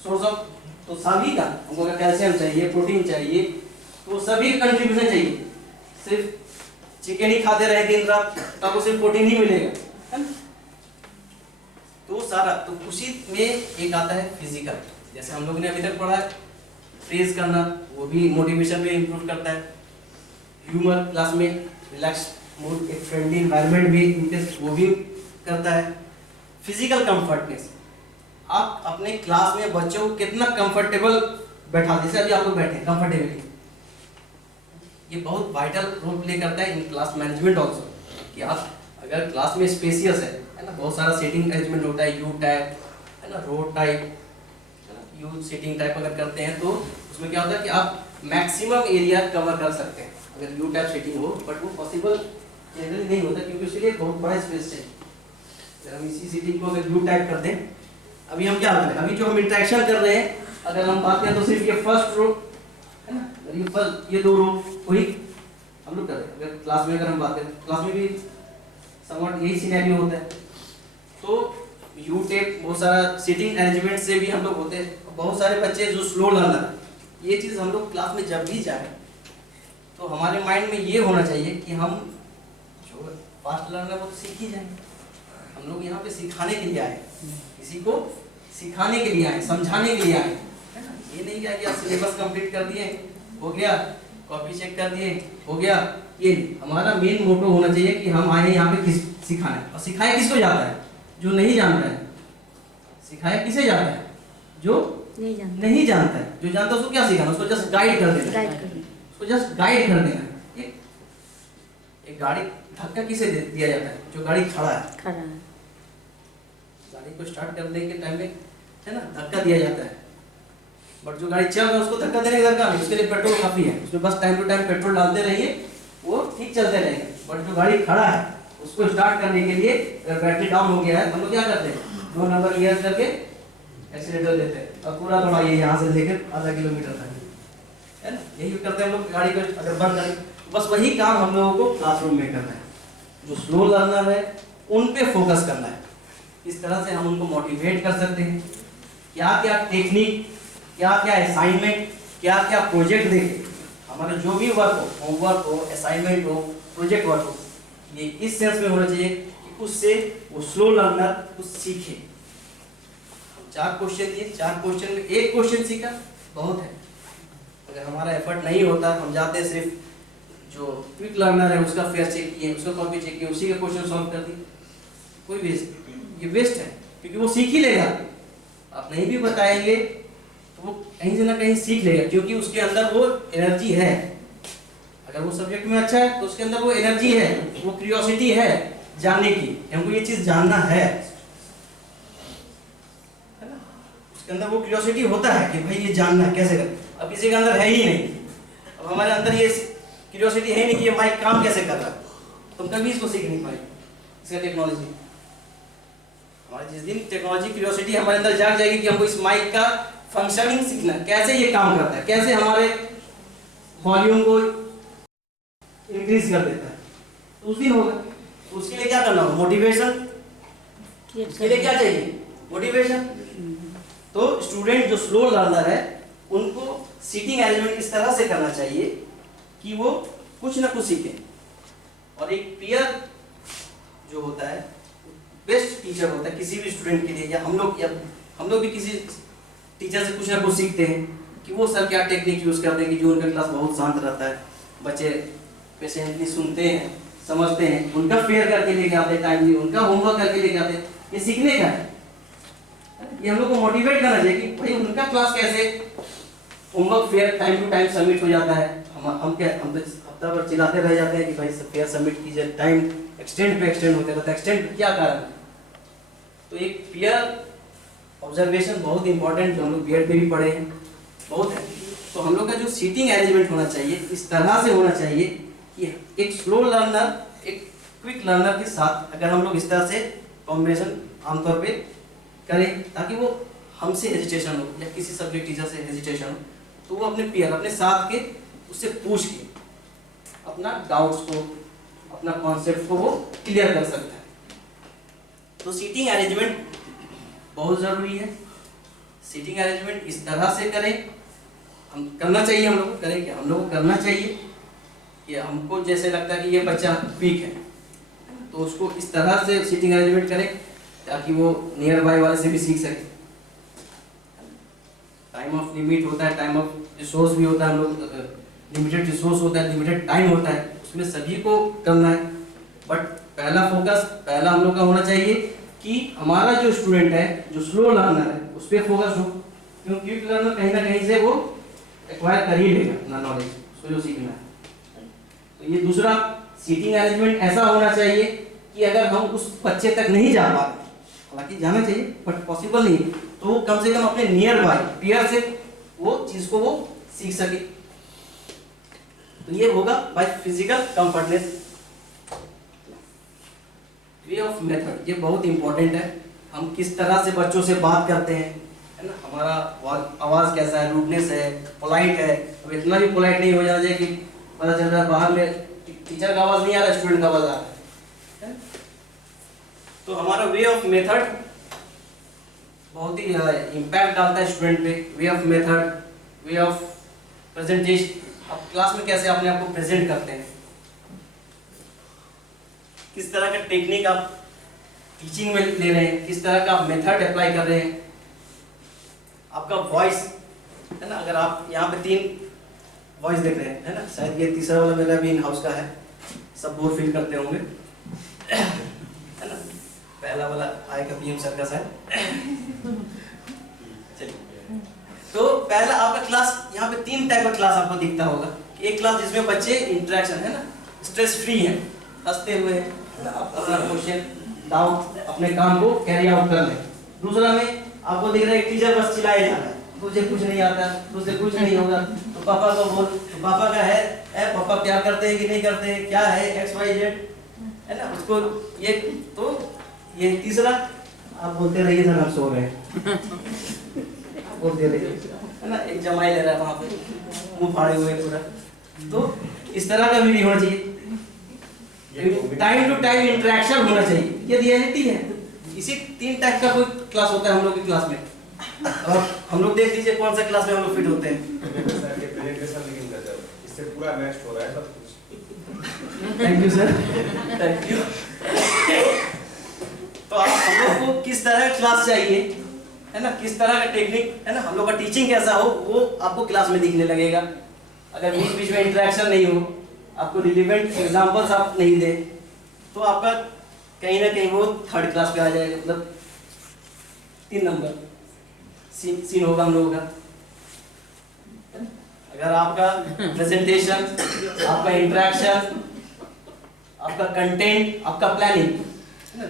सोर्स ऑफ, तो सभी का हमको अगर कैल्शियम चाहिए, प्रोटीन चाहिए, तो सभी कंट्रीब्यूशन चाहिए। सिर्फ चिकन ही खाते रहे दिन रात तो आपको सिर्फ प्रोटीन ही मिलेगा, है ना। तो सारा, तो उसी में एक आता है फिजिकल, जैसे हम लोग ने अभी तक पढ़ा है, प्रेज करना, वो भी मोटिवेशन में इंप्रूव करता है। ह्यूमर, क्लास में रिलैक्स मूड, एक फ्रेंडली एनवायरनमेंट भी वो भी करता है। फिजिकल कंफर्टनेस, आप अपने क्लास में बच्चों को कितना कंफर्टेबल बैठा, जैसे अभी आप लोग बैठे हैं कंफर्टेबली, ये बहुत वाइटल रोल प्ले करता है इन क्लास मैनेजमेंट ऑल्सो, कि आप अगर क्लास में स्पेसियस है ना, बहुत सारा सीटिंग अरेंजमेंट होता है, यू टाइप, है ना, रो टाइप, है ना, यू सीटिंग टाइप अगर करते हैं तो उसमें क्या होता है कि आप मैक्सिमम एरिया कवर कर सकते हैं अगर यू टाइप सीटिंग हो, बट वो पॉसिबल जनरली नहीं होता क्योंकि उसके लिए बहुत बड़ा स्पेस चाहिए। अगर हम इसी सीटिंग को अगर यू टाइप कर दें, अभी हम क्या कर रहे हैं, अभी जो हम इंटरेक्शन कर रहे हैं, अगर हम बात करें तो सिर्फ ये फर्स्ट रो है ना, ये दो रो वही हम लोग कर रहे हैं। अगर क्लास में अगर हम बात करें, क्लास में भी समवट यही सिनेरियो होता है, तो यू टेप बहुत सारा सीटिंग अरेंजमेंट से भी हम लोग होते हैं। बहुत सारे बच्चे जो स्लो लर्नर, ये चीज़ हम लोग क्लास में जब भी जाए तो हमारे माइंड में ये होना चाहिए कि हम जो फास्ट लर्नर वो तो सीख ही जाएंगे, हम लोग यहाँ पे सिखाने के लिए आए, किसी को सिखाने के लिए आए, समझाने के लिए आए, है ना। ये नहीं क्या कि आप सिलेबस कंप्लीट कर दिए, हो गया, कॉपी चेक कर दिए, हो गया, ये हमारा मेन मोटो होना चाहिए कि हम आए यहाँ पे किस सिखाने, और सिखाया किसको जाता है, जो नहीं जानता है। सिखाया किसे जाता है, जो नहीं जानता है। जो जानता है उसको क्या सिखाना, उसको जस्ट गाइड कर देना, उसको जस्ट गाइड कर देना। एक गाड़ी धक्का किसे दिया जाता है, जो गाड़ी खड़ा है, गाड़ी को स्टार्ट करने के टाइम में है ना धक्का दिया जाता है, बट जो गाड़ी चल रहा है उसको धक्का देने की दरकार नहीं, उसके लिए पेट्रोल काफी है, उसमें बस टाइम टू टाइम पेट्रोल डालते रहिए, वो ठीक चलते रहेंगे। बट जो गाड़ी खड़ा है उसको स्टार्ट करने के लिए अगर बैटरी डाउन हो गया है, हम लोग क्या करते हैं, 2 नंबर गियर करके एक्सीलेटर देते हैं और पूरा थोड़ा ये यहाँ से लेकर आधा किलोमीटर तक, है ना, यही करते हैं हम लोग। गाड़ी को अगर बंद करें, बस वही काम हम लोगों को क्लासरूम में करना है। जो स्लो लर्नर है उन पे फोकस करना है। इस तरह से हम उनको मोटिवेट कर सकते हैं। क्या क्या टेक्निक, क्या क्या असाइनमेंट, क्या क्या प्रोजेक्ट देके हमारा जो भी वर्क हो, होमवर्क हो, असाइनमेंट हो, प्रोजेक्ट वर्क हो, ये इस सेंस में होना चाहिए कि उससे वो स्लो लर्नर कुछ सीखे। 4 क्वेश्चन दिए, 4 क्वेश्चन में 1 क्वेश्चन सीखा, बहुत है। अगर हमारा एफर्ट नहीं होता, हम जाते सिर्फ जो क्विक लर्नर है उसका फेयर चेक किए, उसका कॉपी चेक किए, उसी का क्वेश्चन सॉल्व कर दिए, कोई वेस्ट, ये वेस्ट है, क्योंकि वो सीख ही लेगा। आप नहीं भी बताएंगे तो वो कहीं से ना कहीं सीख लेगा, क्योंकि उसके अंदर वो एनर्जी है, अगर वो सब्जेक्ट में अच्छा है तो उसके अंदर वो एनर्जी है, वो क्यूरियोसिटी है जानने की, हमको ये चीज जानना है ना, उसके अंदर वो क्यूरियोसिटी होता है कि भाई ये जानना है कैसे कर। अब किसी के अंदर है ही नहीं, अब हमारे अंदर ये क्यूरियोसिटी है नहीं कि ये माइक काम कैसे कर रहा है, तुम कभी इसको सीख नहीं पाएंगे। इसका टेक्नोलॉजी हमारे जिस दिन टेक्नोलॉजी क्यूरियोसिटी हमारे अंदर जाग जाएगी कि हमको इस माइक का फंक्शनिंग सीखना, कैसे ये काम करता है, कैसे हमारे वॉल्यूम को इंक्रीज कर देता है, तो उस दिन होगा। तो उसके लिए क्या करना होगा? मोटिवेशन। उसके लिए क्या चाहिए? मोटिवेशन। तो स्टूडेंट जो स्लो लर्नर है उनको सीटिंग अरेंजमेंट इस तरह से करना चाहिए कि वो कुछ ना कुछ सीखें। और एक पीयर जो होता है बेस्ट टीचर होता है किसी भी स्टूडेंट के लिए, या हम लोग भी किसी टीचर से कुछ ना कुछ सीखते हैं कि वो सर क्या टेक्निक यूज करते हैं कि जो उनका क्लास बहुत शांत रहता है, बच्चे पेशेंटली सुनते हैं, समझते हैं, उनका फेयर करके लेके आते हैं, टाइमली उनका होमवर्क करके लेके आते हैं। ये सीखने का है, ये हम लोग को मोटिवेट करना चाहिए कि भाई उनका क्लास कैसे homework fair time to time submit हो जाता है। हम तो हफ्ता भर चिल्लाते रह जाते हैं कि भाई फेयर सबमिट कीजिए, टाइम एक्सटेंड पे एक्सटेंड होते रहता है, एक्सटेंड क्या कारण है? तो एक पीयर ऑब्जर्वेशन बहुत इंपॉर्टेंट, जो हम लोग बीएड में भी पढ़े हैं बहुत है। तो हम लोग का जो सीटिंग अरेंजमेंट होना चाहिए इस तरह से होना चाहिए कि एक स्लो लर्नर एक क्विक लर्नर के साथ अगर हम लोग इस तरह से कॉम्बिनेशन आमतौर पे करें ताकि वो हमसे हेजिटेशन हो या किसी सब्जेक्ट टीचर से हेजिटेशन हो तो वो अपने पीयर अपने साथ के उससे पूछ के अपना डाउट्स को अपना कॉन्सेप्ट को वो क्लियर कर सकता है। तो सीटिंग अरेंजमेंट बहुत ज़रूरी है। सीटिंग अरेंजमेंट इस तरह से करें, हम करना चाहिए, हम लोग को करें क्या, हम लोग को करना चाहिए कि हमको जैसे लगता है कि ये बच्चा वीक है तो उसको इस तरह से सीटिंग अरेंजमेंट करें ताकि वो नियर बाय वाले से भी सीख सके। टाइम ऑफ लिमिट होता है, टाइम ऑफ रिसोर्स भी होता है, हम लोग लिमिटेड रिसोर्स होता है, लिमिटेड टाइम होता है, उसमें सभी को करना है। बट पहला फोकस पहला हम लोग का होना चाहिए कि हमारा जो स्टूडेंट है जो स्लो लर्नर है उस पर फोकस हो, क्योंकि क्विक लर्नर कहीं ना कहीं से वो एक्वायर कर ही लेगा अपना नॉलेज, उसको जो सीखना है। तो ये दूसरा सीटिंग अरेंजमेंट ऐसा होना चाहिए कि अगर हम उस बच्चे तक नहीं जा पा रहे, हालांकि जाना चाहिए बट पॉसिबल नहीं, तो वो कम से कम अपने नियर बाय पीयर से वो चीज को वो सीख सके। तो ये होगा by physical comfortness. Way of method ये बहुत इंपॉर्टेंट है, हम किस तरह से बच्चों से बात करते हैं, है ना, हमारा आवाज कैसा है, रूडनेस है, पोलाइट है। अब इतना भी पोलाइट नहीं हो जाना चाहिए कि पता चल रहा है बाहर में टीचर का आवाज नहीं आ रहा, स्टूडेंट का आवाज आ रहा है। तो हमारा वे ऑफ मेथड बहुत ही इम्पैक्ट डालता है स्टूडेंट पे। Way of method, way of presentation, आप क्लास में कैसे अपने आप को प्रेजेंट करते हैं, किस तरह का टेक्निक आप टीचिंग में ले रहे हैं, किस तरह का आप मेथड अप्लाई कर रहे हैं, आपका वॉइस है ना। अगर आप यहाँ पे 3 वॉइस देख रहे हैं है ना, शायद ये तीसरा वाला मेरा भी इन हाउस का है, सब बोर फील करते होंगे है ना। पहला वाला आय का पीएम सर का शायद। चलिए, तो पहला आपका क्लास यहाँ पे 3 टाइप का क्लास आपको दिखता होगा। एक क्लास जिसमें बच्चे इंटरेक्शन है ना, स्ट्रेस फ्री है, हंसते हुए है ना, अपना क्वेश्चन डाउट अपने काम को कैरी आउट कर ले। दूसरा में आपको दिख रहा है टीचर बस चिल्लाए जा रहा है, तुझे कुछ नहीं आता, तुझसे कुछ नहीं होगा, तो पापा को बोल, तो पापा का है पापा क्या करते हैं कि नहीं करते हैं, क्या है XYZ है ना, उसको ये। तो ये तीसरा आप बोलते रहिए सर हम सो रहे हैं बोलते रहिए है ना, एक जमाई ले रहा है वहाँ पे मुंह फाड़े हुए पूरा। तो इस तरह का भी नहीं होना चाहिए, टाइम टू टाइम इंटरेक्शन होना चाहिए, ये रियलिटी है। इसी 3 टाइप का कोई क्लास होता है हम लोग की क्लास में, और हम लोग देख लीजिए कौन सा क्लास में हम लोग फिट होते हैं। इससे पूरा नेक्स्ट हो रहा है सब कुछ। Thank you sir, thank you. तो आप हम लोग को किस तरह का क्लास चाहिए है ना, किस तरह का टेक्निक है ना, हम लोग का टीचिंग कैसा हो वो आपको क्लास में दिखने लगेगा। अगर बीच बीच में इंटरेक्शन नहीं हो, आपको रिलेवेंट एग्जांपल्स आप नहीं दे, तो आपका कहीं ना कहीं वो 3rd क्लास पे आ जाएगा, मतलब 3 नंबर सीन होगा हम लोगों का। अगर आपका प्रेजेंटेशन, आपका इंटरेक्शन, आपका कंटेंट, आपका प्लानिंग,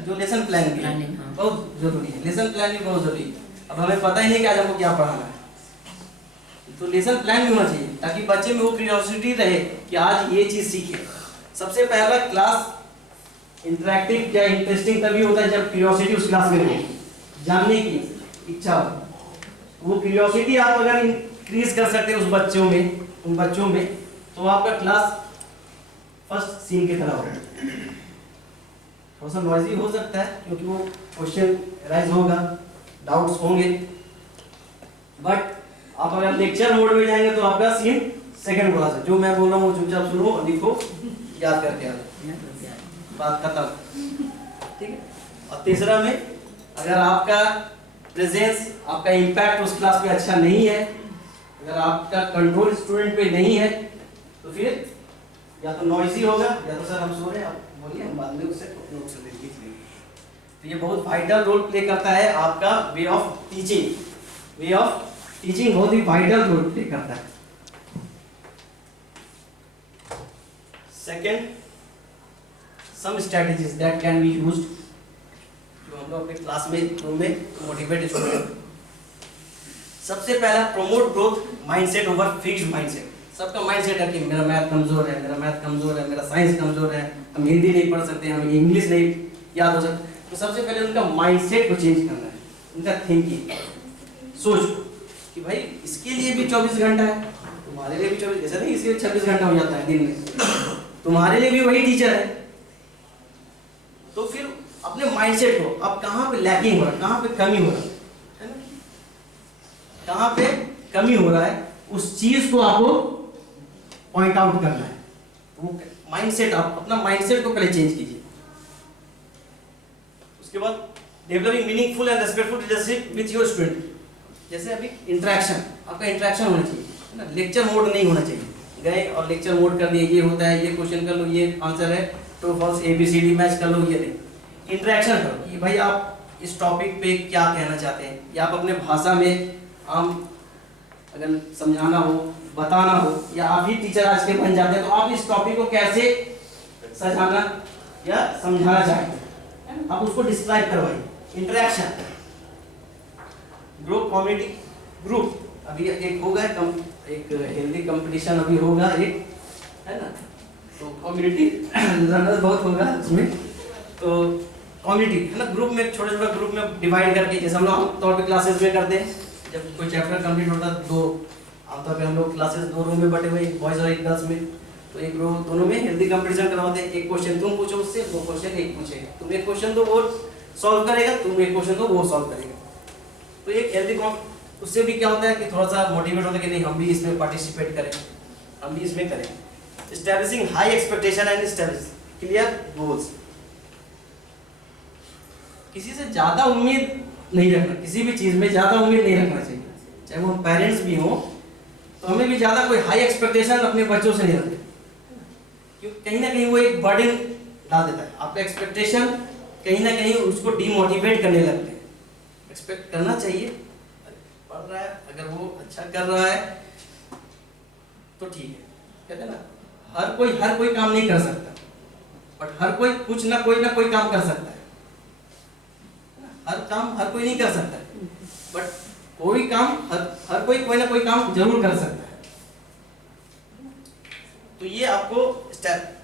जो लेसन प्लान भी है बहुत जरूरी है। लेसन प्लान भी बहुत जरूरी है। अब हमें पता ही नहीं कि आज हमको क्या पढ़ाना है, तो लेसन प्लान भी होना चाहिए ताकि बच्चे में वो क्यूरियोसिटी रहे कि आज ये चीज सीखे। सबसे पहला क्लास इंटरेक्टिव या इंटरेस्टिंग तभी होता है जब क्यूरियोसिटी उस क्लास में हो, जानने की इच्छा हो। वो क्यूरियोसिटी आप अगर इंक्रीज कर सकते हैं उन बच्चों में, तो आपका क्लास फर्स्ट सीन की तरह होगा। थोड़ा सा नॉइजी हो सकता है क्योंकि वो क्वेश्चन राइज होगा, डाउट्स होंगे, बट आप अगर लेक्चर मोड में जाएंगे तो आपका सीन सेकंड क्लास है। जो मैं बोल रहा हूँ चुपचाप सुनो और लिखो, याद करके आ जाओ, बात खत्म। ठीक है। और तीसरा में अगर आपका प्रेजेंस, आपका इम्पैक्ट उस क्लास में अच्छा नहीं है, अगर आपका कंट्रोल स्टूडेंट पे नहीं है, तो फिर या तो नॉइजी होगा या तो सर हम सो रहे हैं, आप बोलिए, हम बाद में उससे नोट से लिख लेंगे। तो ये बहुत वाइटल रोल प्ले करता है आपका way of teaching. Way of teaching बहुत ही वाइटल रोल प्ले करता है। Second, some strategies that can be used, जो हम लोग अपने क्लास में रूम में मोटिवेट स्टूडेंट। सबसे पहला, promote growth mindset over fixed mindset. सबका माइंडसेट है कि मेरा मैथ कमजोर है, मेरा साइंस कमजोर है, हम हिंदी नहीं पढ़ सकते, हम इंग्लिश नहीं याद हो सकता। तो सबसे पहले उनका माइंडसेट को चेंज करना है, उनका थिंकिंग, सोच कि भाई इसके लिए भी 24 घंटा है, तुम्हारे लिए भी 24, ऐसा नहीं इसके 26 घंटा हो जाता है दिन में, तुम्हारे लिए भी वही टीचर है। तो फिर अपने माइंडसेट को, अब कहाँ पे लैकिंग हो रहा है, कहाँ पे कमी हो रहा है, कहाँ पे कमी हो रहा है, उस चीज को आपको पॉइंट आउट करना है। वो माइंडसेट, आप अपना माइंडसेट को पहले चेंज कीजिए। उसके बाद developing meaningful and respectful relationship with your student. जैसे अभी इंटरेक्शन, आपका इंटरेक्शन होना चाहिए, है ना, लेक्चर मोड नहीं होना चाहिए। गए और लेक्चर मोड कर दिए, ये होता है, ये क्वेश्चन कर लो, ये आंसर है, ट्रू फॉल्स ABCD मैच कर लो, ये नहीं। इंटरेक्शन करो कि भाई आप इस टॉपिक पे क्या कहना चाहते हैं, या आप अपने भाषा में आम अगर समझाना हो, बताना हो, या आप ही टीचर आज के बन जाते हैं तो आप इस टॉपिक को कैसे सजाना या समझाना चाहते हैं, आप उसको डिस्क्राइब करवाइए। इंटरेक्शन, ग्रुप कम्युनिटी, ग्रुप अभी एक होगा, एक हेल्दी कंपटीशन अभी होगा एक, है ना, तो कम्युनिटी रनर्स बहुत होगा उसमें, तो कम्युनिटी है ना, ग्रुप में छोटे छोटे ग्रुप में डिवाइड करके, जैसे हम लोग आमतौर पे क्लासेस में करते हैं, जब कोई चैप्टर कंप्लीट होता है तो आमतौर पे हम लोग क्लासेस 2 रूम में बटे हुए, बॉयज और एक गर्ल्स में, तो एक रूम दोनों में हेल्दी कंपटीशन करवाते हैं। एक क्वेश्चन तुम पूछो उससे, 2 क्वेश्चन एक पूछेगा, तुम एक क्वेश्चन तो वो सॉल्व करेगा, तुम एक क्वेश्चन तो वो सॉल्व करेगा। तो एक हेल्दी, उससे भी क्या होता है कि थोड़ा सा मोटिवेट होता है कि नहीं हम भी इसमें पार्टिसिपेट करें, हम भी इसमें करें। Establishing high expectation and establish clear goals. किसी से ज्यादा उम्मीद नहीं रखना, किसी भी चीज में ज्यादा उम्मीद नहीं रखना चाहिए, चाहे वो पेरेंट्स भी हो, तो हमें भी ज्यादा कोई हाई एक्सपेक्टेशन अपने बच्चों से नहीं रखते, क्योंकि कहीं ना कहीं वो एक बर्डन डाल देता है। आपका एक्सपेक्टेशन कहीं ना कहीं उसको डीमोटिवेट करने लगते हैं। एक्सपेक्ट करना चाहिए, पढ़ रहा है, अगर वो अच्छा कर रहा है तो ठीक है, कहते हैं ना, हर कोई काम नहीं कर सकता, बट हर कोई कुछ ना कोई काम कर सकता है। हर काम हर कोई नहीं कर सकता, बट कोई काम हर कोई ना कोई काम जरूर कर सकता है। तो ये आपको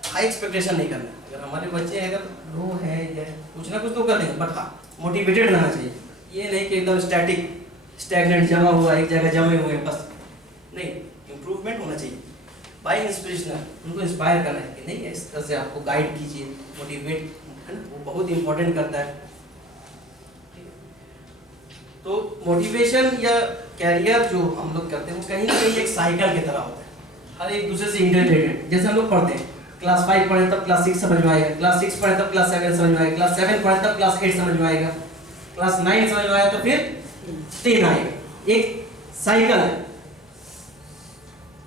हाई एक्सपेक्टेशन नहीं करना। अगर हमारे बच्चे अगर लो है या कुछ ना कुछ तो कर देंगे, बट हाँ मोटिवेटेड रहना चाहिए। ये नहीं कि एकदम स्टैग्नेंट जमा हुआ एक जगह जमे हुए बस, नहीं, इम्प्रूवमेंट होना चाहिए। बाय इंस्पिरेशनल, उनको इंस्पायर करना है कि नहीं इस तरह से आपको गाइड कीजिए, मोटिवेट, है ना, वो बहुत इंपॉर्टेंट करता है। तो मोटिवेशन या कैरियर जो हम लोग करते हैं वो कहीं ना कहीं एक साइकिल की तरह होता है, हर एक दूसरे से इंटररिलेटेड। जैसे हम लोग पढ़ते हैं, क्लास 5 पढ़े तब क्लास 6 समझ में आएगा, क्लास 6 पढ़े तब क्लास 7 समझ में आएगा, क्लास 7 पढ़े तब क्लास 8 समझ में आएगा, क्लास 9 समझ में आया तो फिर 10 आएगा। एक साइकिल है।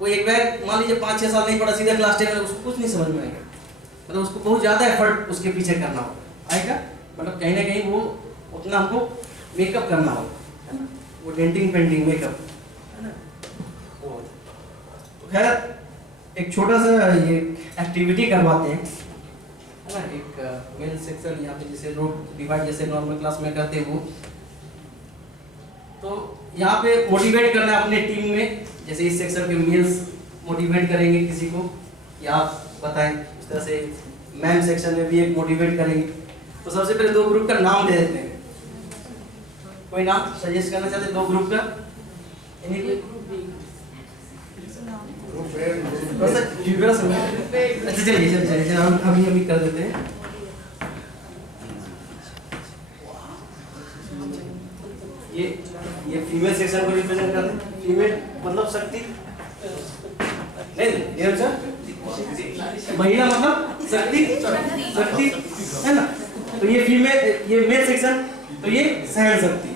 कोई एक बैग मान लीजिए 5-6 साल नहीं पढ़ा, सीधा क्लास 10 में उसको कुछ नहीं समझ में आएगा, मतलब उसको बहुत ज़्यादा एफर्ट उसके पीछे करना होगा, आएगा, मतलब कहीं ना कहीं वो उतना हमको मेकअप करना होगा, है ना, वो डेंटिंग पेंटिंग मेकअप, है ना, वो। खैर एक छोटा सा ये एक्टिविटी करवाते हैं, है ना। एक मेल सेक्शन यहाँ पे जैसे रोड डिवाइड जैसे नॉर्मल क्लास में करते वो, तो यहाँ पे मोटिवेट करना है अपने टीम में। जैसे इस सेक्शन के मेल्स मोटिवेट करेंगे किसी को, या आप बताएं। इस तरह से मैम सेक्शन में भी एक मोटिवेट करेंगे। तो सबसे पहले दो ग्रुप का नाम दे देते हैं। कोई नाम सजेस्ट करना चाहते हैं दो ग्रुप का? अच्छा चलिए हम अभी कर देते हैं। ये फीमेल सेक्शन को रिप्रेजेंट करते हैं। फीमेल मतलब शक्ति नहीं सर, महिला मतलब शक्ति, शक्ति है ना। तो ये फीमेल, ये मेल सेक्शन, तो ये सहन शक्ति।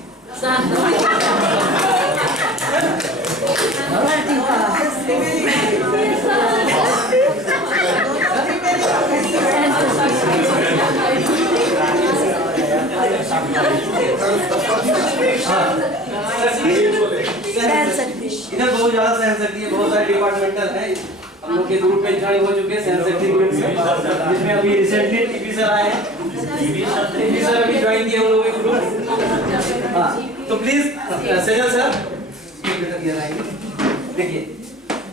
इधर बहुत ज्यादा सहन शक्ति है, बहुत सारे डिपार्टमेंटल है। हम लोग के ग्रुप में ज्वाइन हो चुके हैं सहन शक्ति ग्रुप से, जिसमें अभी रिसेंटली टीपी सर आए हैं। टीपी सर अभी ज्वाइन किए हम लोग के ग्रुप। हाँ तो प्लीज सजल सर देखिए,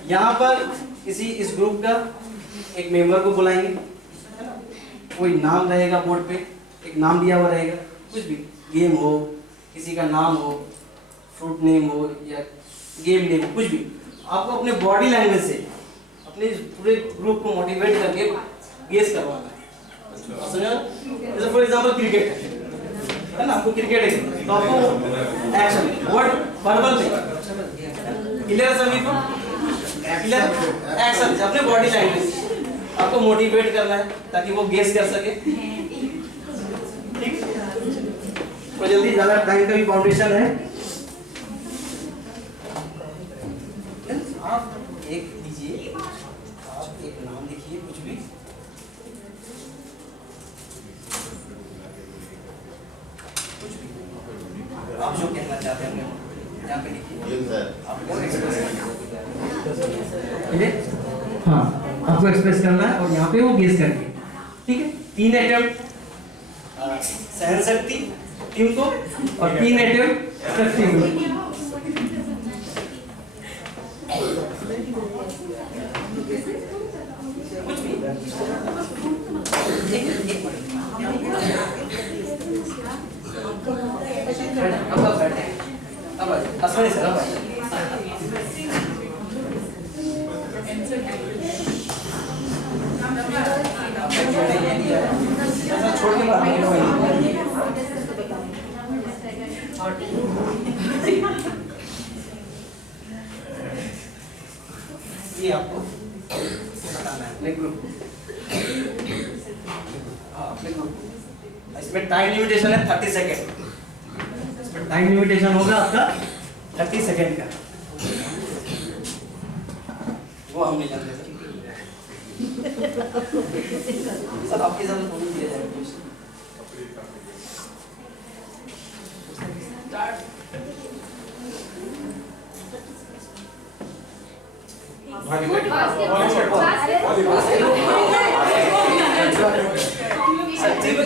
यहाँ पर किसी इस ग्रुप का एक मेंबर को बुलाएंगे, कोई नाम रहेगा बोर्ड पे, एक नाम दिया हुआ रहेगा, कुछ भी गेम हो, किसी का नाम हो, फ्रूट नेम हो या गेम नेम, कुछ भी। आपको अपने बॉडी लैंग्वेज से अपने पूरे ग्रुप को मोटिवेट करके गेस करवाना है। जैसे फॉर एग्जांपल क्रिकेट है ना, आपको क्रिकेट है तो आपको एक्शन वर्ड वर्बल में क्लियर सभी को, क्लियर एक्शन से अपने बॉडी लैंग्वेज आपको मोटिवेट करना है ताकि वो गेस कर सके। ठीक, तो जल्दी, ज्यादा टाइम का भी बाउंडेशन है। आप एक दीजिए, आप एक नाम लिखिए कुछ भी, आप जो कहना चाहते हैं यहाँ पे लिखिए। हाँ आपको एक्सप्रेस करना है और यहाँ पे वो गेस करके, ठीक है। 3 अटेम्प्ट सहन शक्ति टीम को और 3 अटेम्प्ट शक्ति को। कुछ भी अब बैठे, अब आसमानी सर अब छोड़ के ये आपको बताना है अपने ग्रुप। हाँ अपने ग्रुप। इसमें टाइम लिमिटेशन है 30 सेकेंड। इसमें टाइम लिमिटेशन होगा आपका 30 सेकेंड का, वो हम नहीं जानते सर। आपके साथ फोन दिया जाएगा। शक्ति में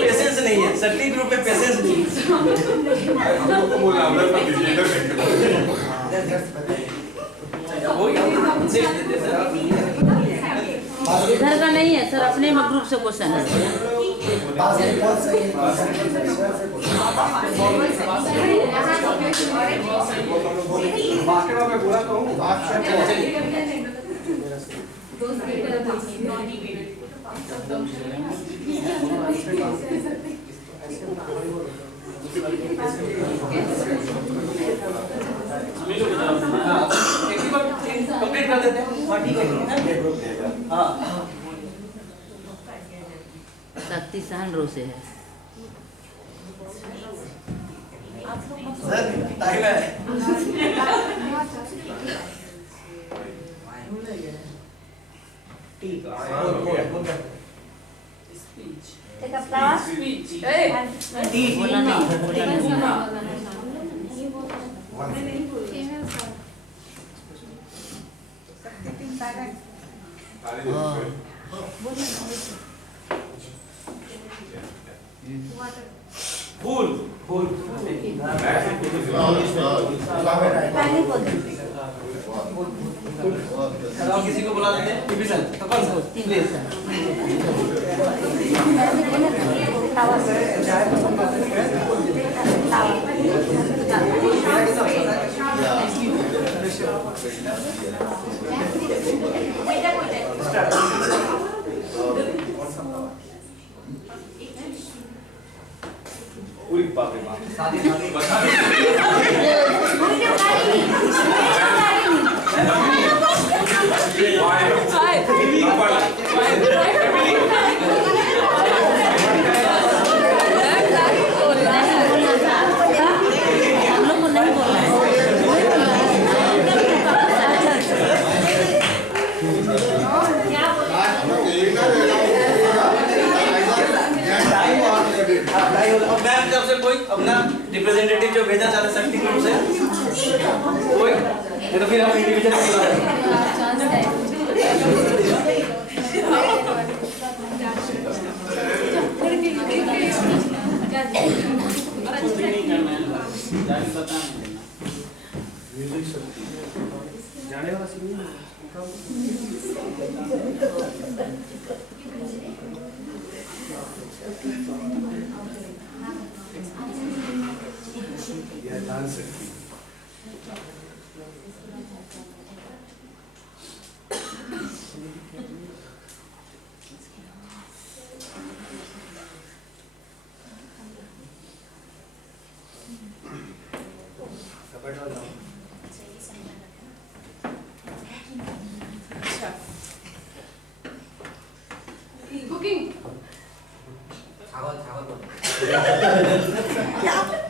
पेशेंस नहीं है, शक्ति ग्रुप में पेशेंस नहीं इधर का नहीं है सर, अपने ग्रुप से क्वेश्चन है। कंप्लीट कर देते हैं। हाँ ठीक है। हाँ शक्ति सहन रो से है सर, टाइम है। Take a flower. बोला नहीं, बोला नहीं। फूल फूल पहले बोल और किसी को बुला लेते हैं डिवीजन तो कौन सा प्लीज पूरी बाप रे बाप शादी शादी हम लोग को नहीं बोलना है। अब मैम जब से कोई अपना रिप्रेजेंटेटिव जो भेजना चाहते शक्ति ग्रुप से कोई नहीं तो फिर हम इंडिविजुअल जाने वाला सीन डांस कुकिंग छावल छावल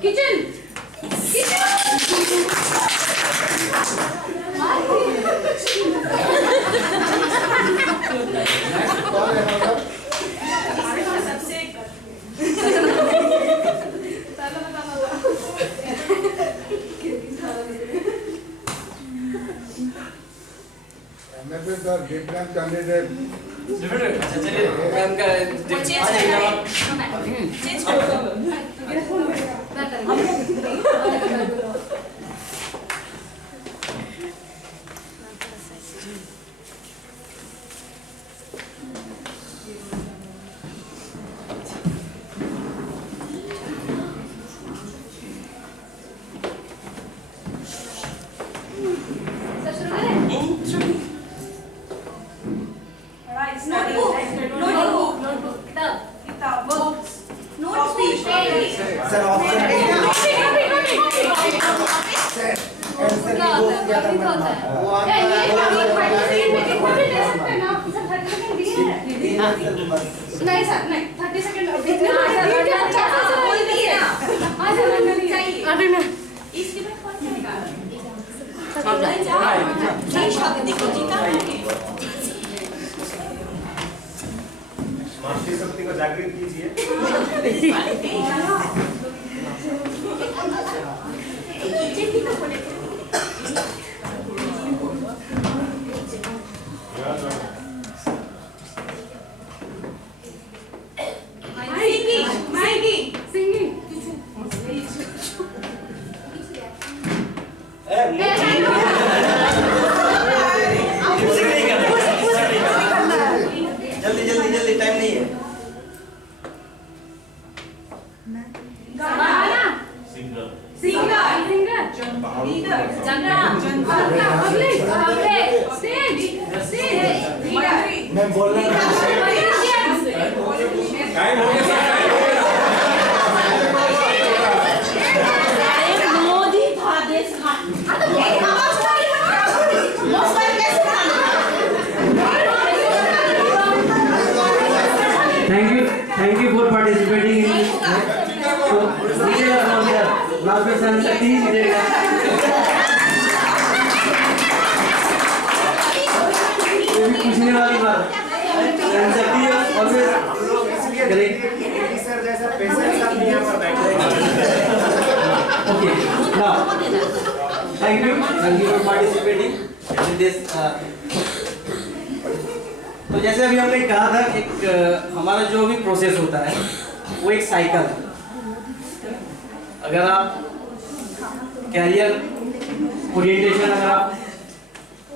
किचन different candidate. डिफरेंट अच्छा चलिए मैम का चेंज करो नहीं सर नहीं 30 सेकंड मातृ शक्ति को जागृत कीजिए जल्दी जल्दी जल्दी टाइम नहीं है मैं बोल रहा टाइम हो गया मोदी था देश का Thank you for participating in this. So, last person Sakti didega. ये भी पूछने वाली बात है। Sakti always correct. सर जैसा पेशेंट साथ यहाँ पर बैठे Okay. Now, thank you for participating in this तो जैसे अभी हमने कहा था एक हमारा जो भी प्रोसेस होता है वो एक साइकिल है। अगर आप कैरियर ओरिएंटेशन अगर आप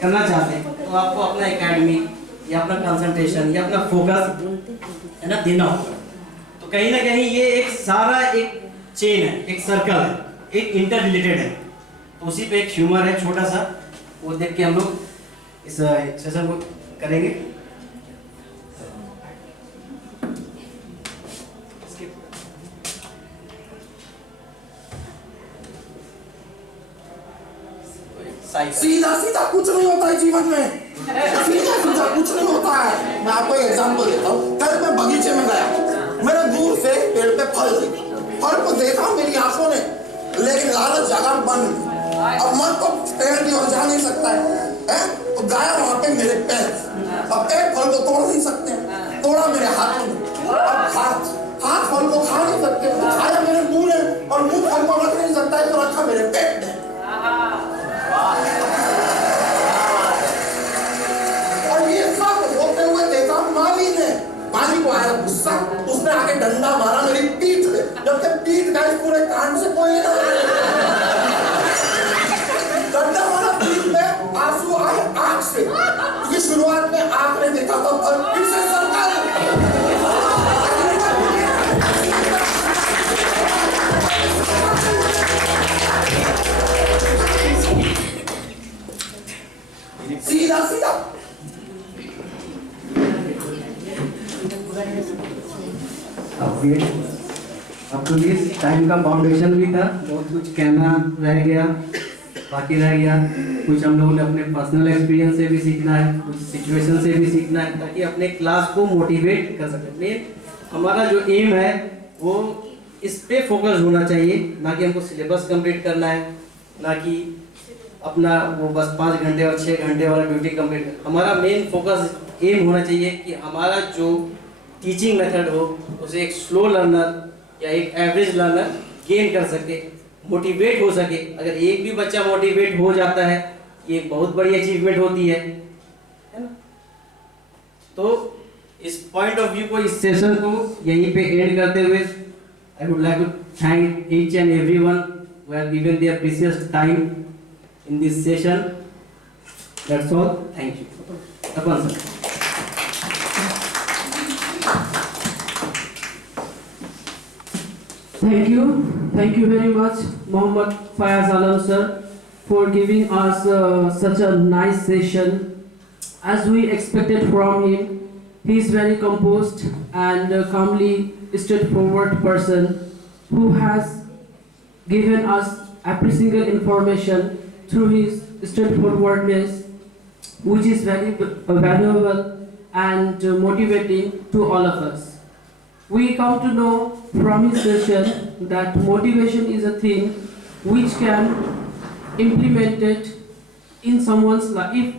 करना चाहते हैं तो आपको अपना एकेडमी या अपना कंसंट्रेशन या अपना फोकस है ना देना होगा। तो कहीं ना कहीं ये एक सारा एक चेन है, एक सर्कल है, एक इंटर रिलेटेड है। तो उसी पे एक ह्यूमर है छोटा सा, वो देख के हम लोग इस सेशन को करेंगे। सीधा सीधा कुछ नहीं होता है जीवन में, सीधा सीधा कुछ नहीं होता है। मैं आपको एक एग्जांपल देता हूँ। कल मैं बगीचे में गया, मैंने दूर से पेड़ पे फल देखे, फल को देखा मेरी आंखों ने, लेकिन लालच जगह बंद। अब मन तो पेड़ की ओर जा नहीं सकता है, तो गया वहां पे मेरे पैर। अब पेड़ फल को तोड़ नहीं सकते, तोड़ा मेरे हाथों में। अब हाथ फल को खा नहीं सकते, तो खाया मेरे मुंह ने, और मुंह फल को रख नहीं सकता है, तो रखा मेरे पेट ने। और ये सब होते हुए देखा माली ने। माली को आया गुस्सा, उसने आके डंडा मारा मेरी पीठ पे। जब तक पीठ का इस पूरे कांड से कोई लेना डंडा मारा पीठ पे, आंसू आए आंख से। ये शुरुआत में आंख ने देखा था, और फिर से सरकार सीधा सीधा। अब तो इस टाइम का फाउंडेशन भी था, बहुत कुछ कहना रह गया, बाकी रह गया। कुछ हम लोगों ने अपने पर्सनल एक्सपीरियंस से भी सीखना है, कुछ सिचुएशन से भी सीखना है, ताकि अपने क्लास को मोटिवेट कर सकें। मेन हमारा जो एम है वो इस पे फोकस होना चाहिए, ना कि हमको सिलेबस कंप्लीट करना है, ना कि अपना वो बस 5 घंटे और 6 घंटे वाला ड्यूटी कंप्लीट। हमारा मेन फोकस एम होना चाहिए कि हमारा जो टीचिंग मेथड हो उसे एक स्लो लर्नर या एक एवरेज लर्नर गेन कर सके, मोटिवेट हो सके। अगर एक भी बच्चा मोटिवेट हो जाता है, ये बहुत बड़ी अचीवमेंट होती है ना। तो इस पॉइंट ऑफ व्यू को, इस सेशन को यहीं पे एंड करते हुए, I would like to thank each and everyone who have given their precious time in this session. That's all. Thank you. Tapan sir. Thank you very much, Mohammad Fayaz Alam sir, for giving us such a nice session. As we expected from him, he is very composed and calmly straightforward person who has given us every single information through his straightforwardness, which is very valuable and motivating to all of us. We come to know from his session that motivation is a thing which can implemented in someone's life. If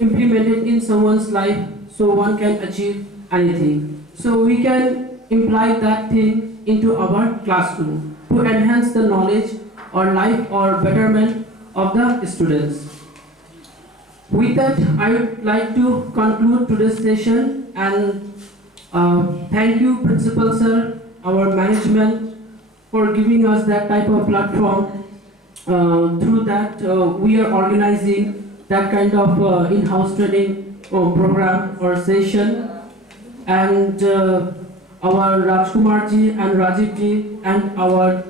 implemented in someone's life, so one can achieve anything. So we can imply that thing into our classroom to enhance the knowledge or life or betterment of the students. With that, I would like to conclude today's session and thank you, Principal Sir, our management, for giving us that type of platform. Through that, we are organizing that kind of in-house training program or session, and our Rajkumar ji and Rajiv ji and our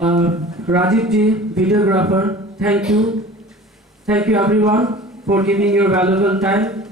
Rajiv ji, videographer, thank you everyone for giving your valuable time.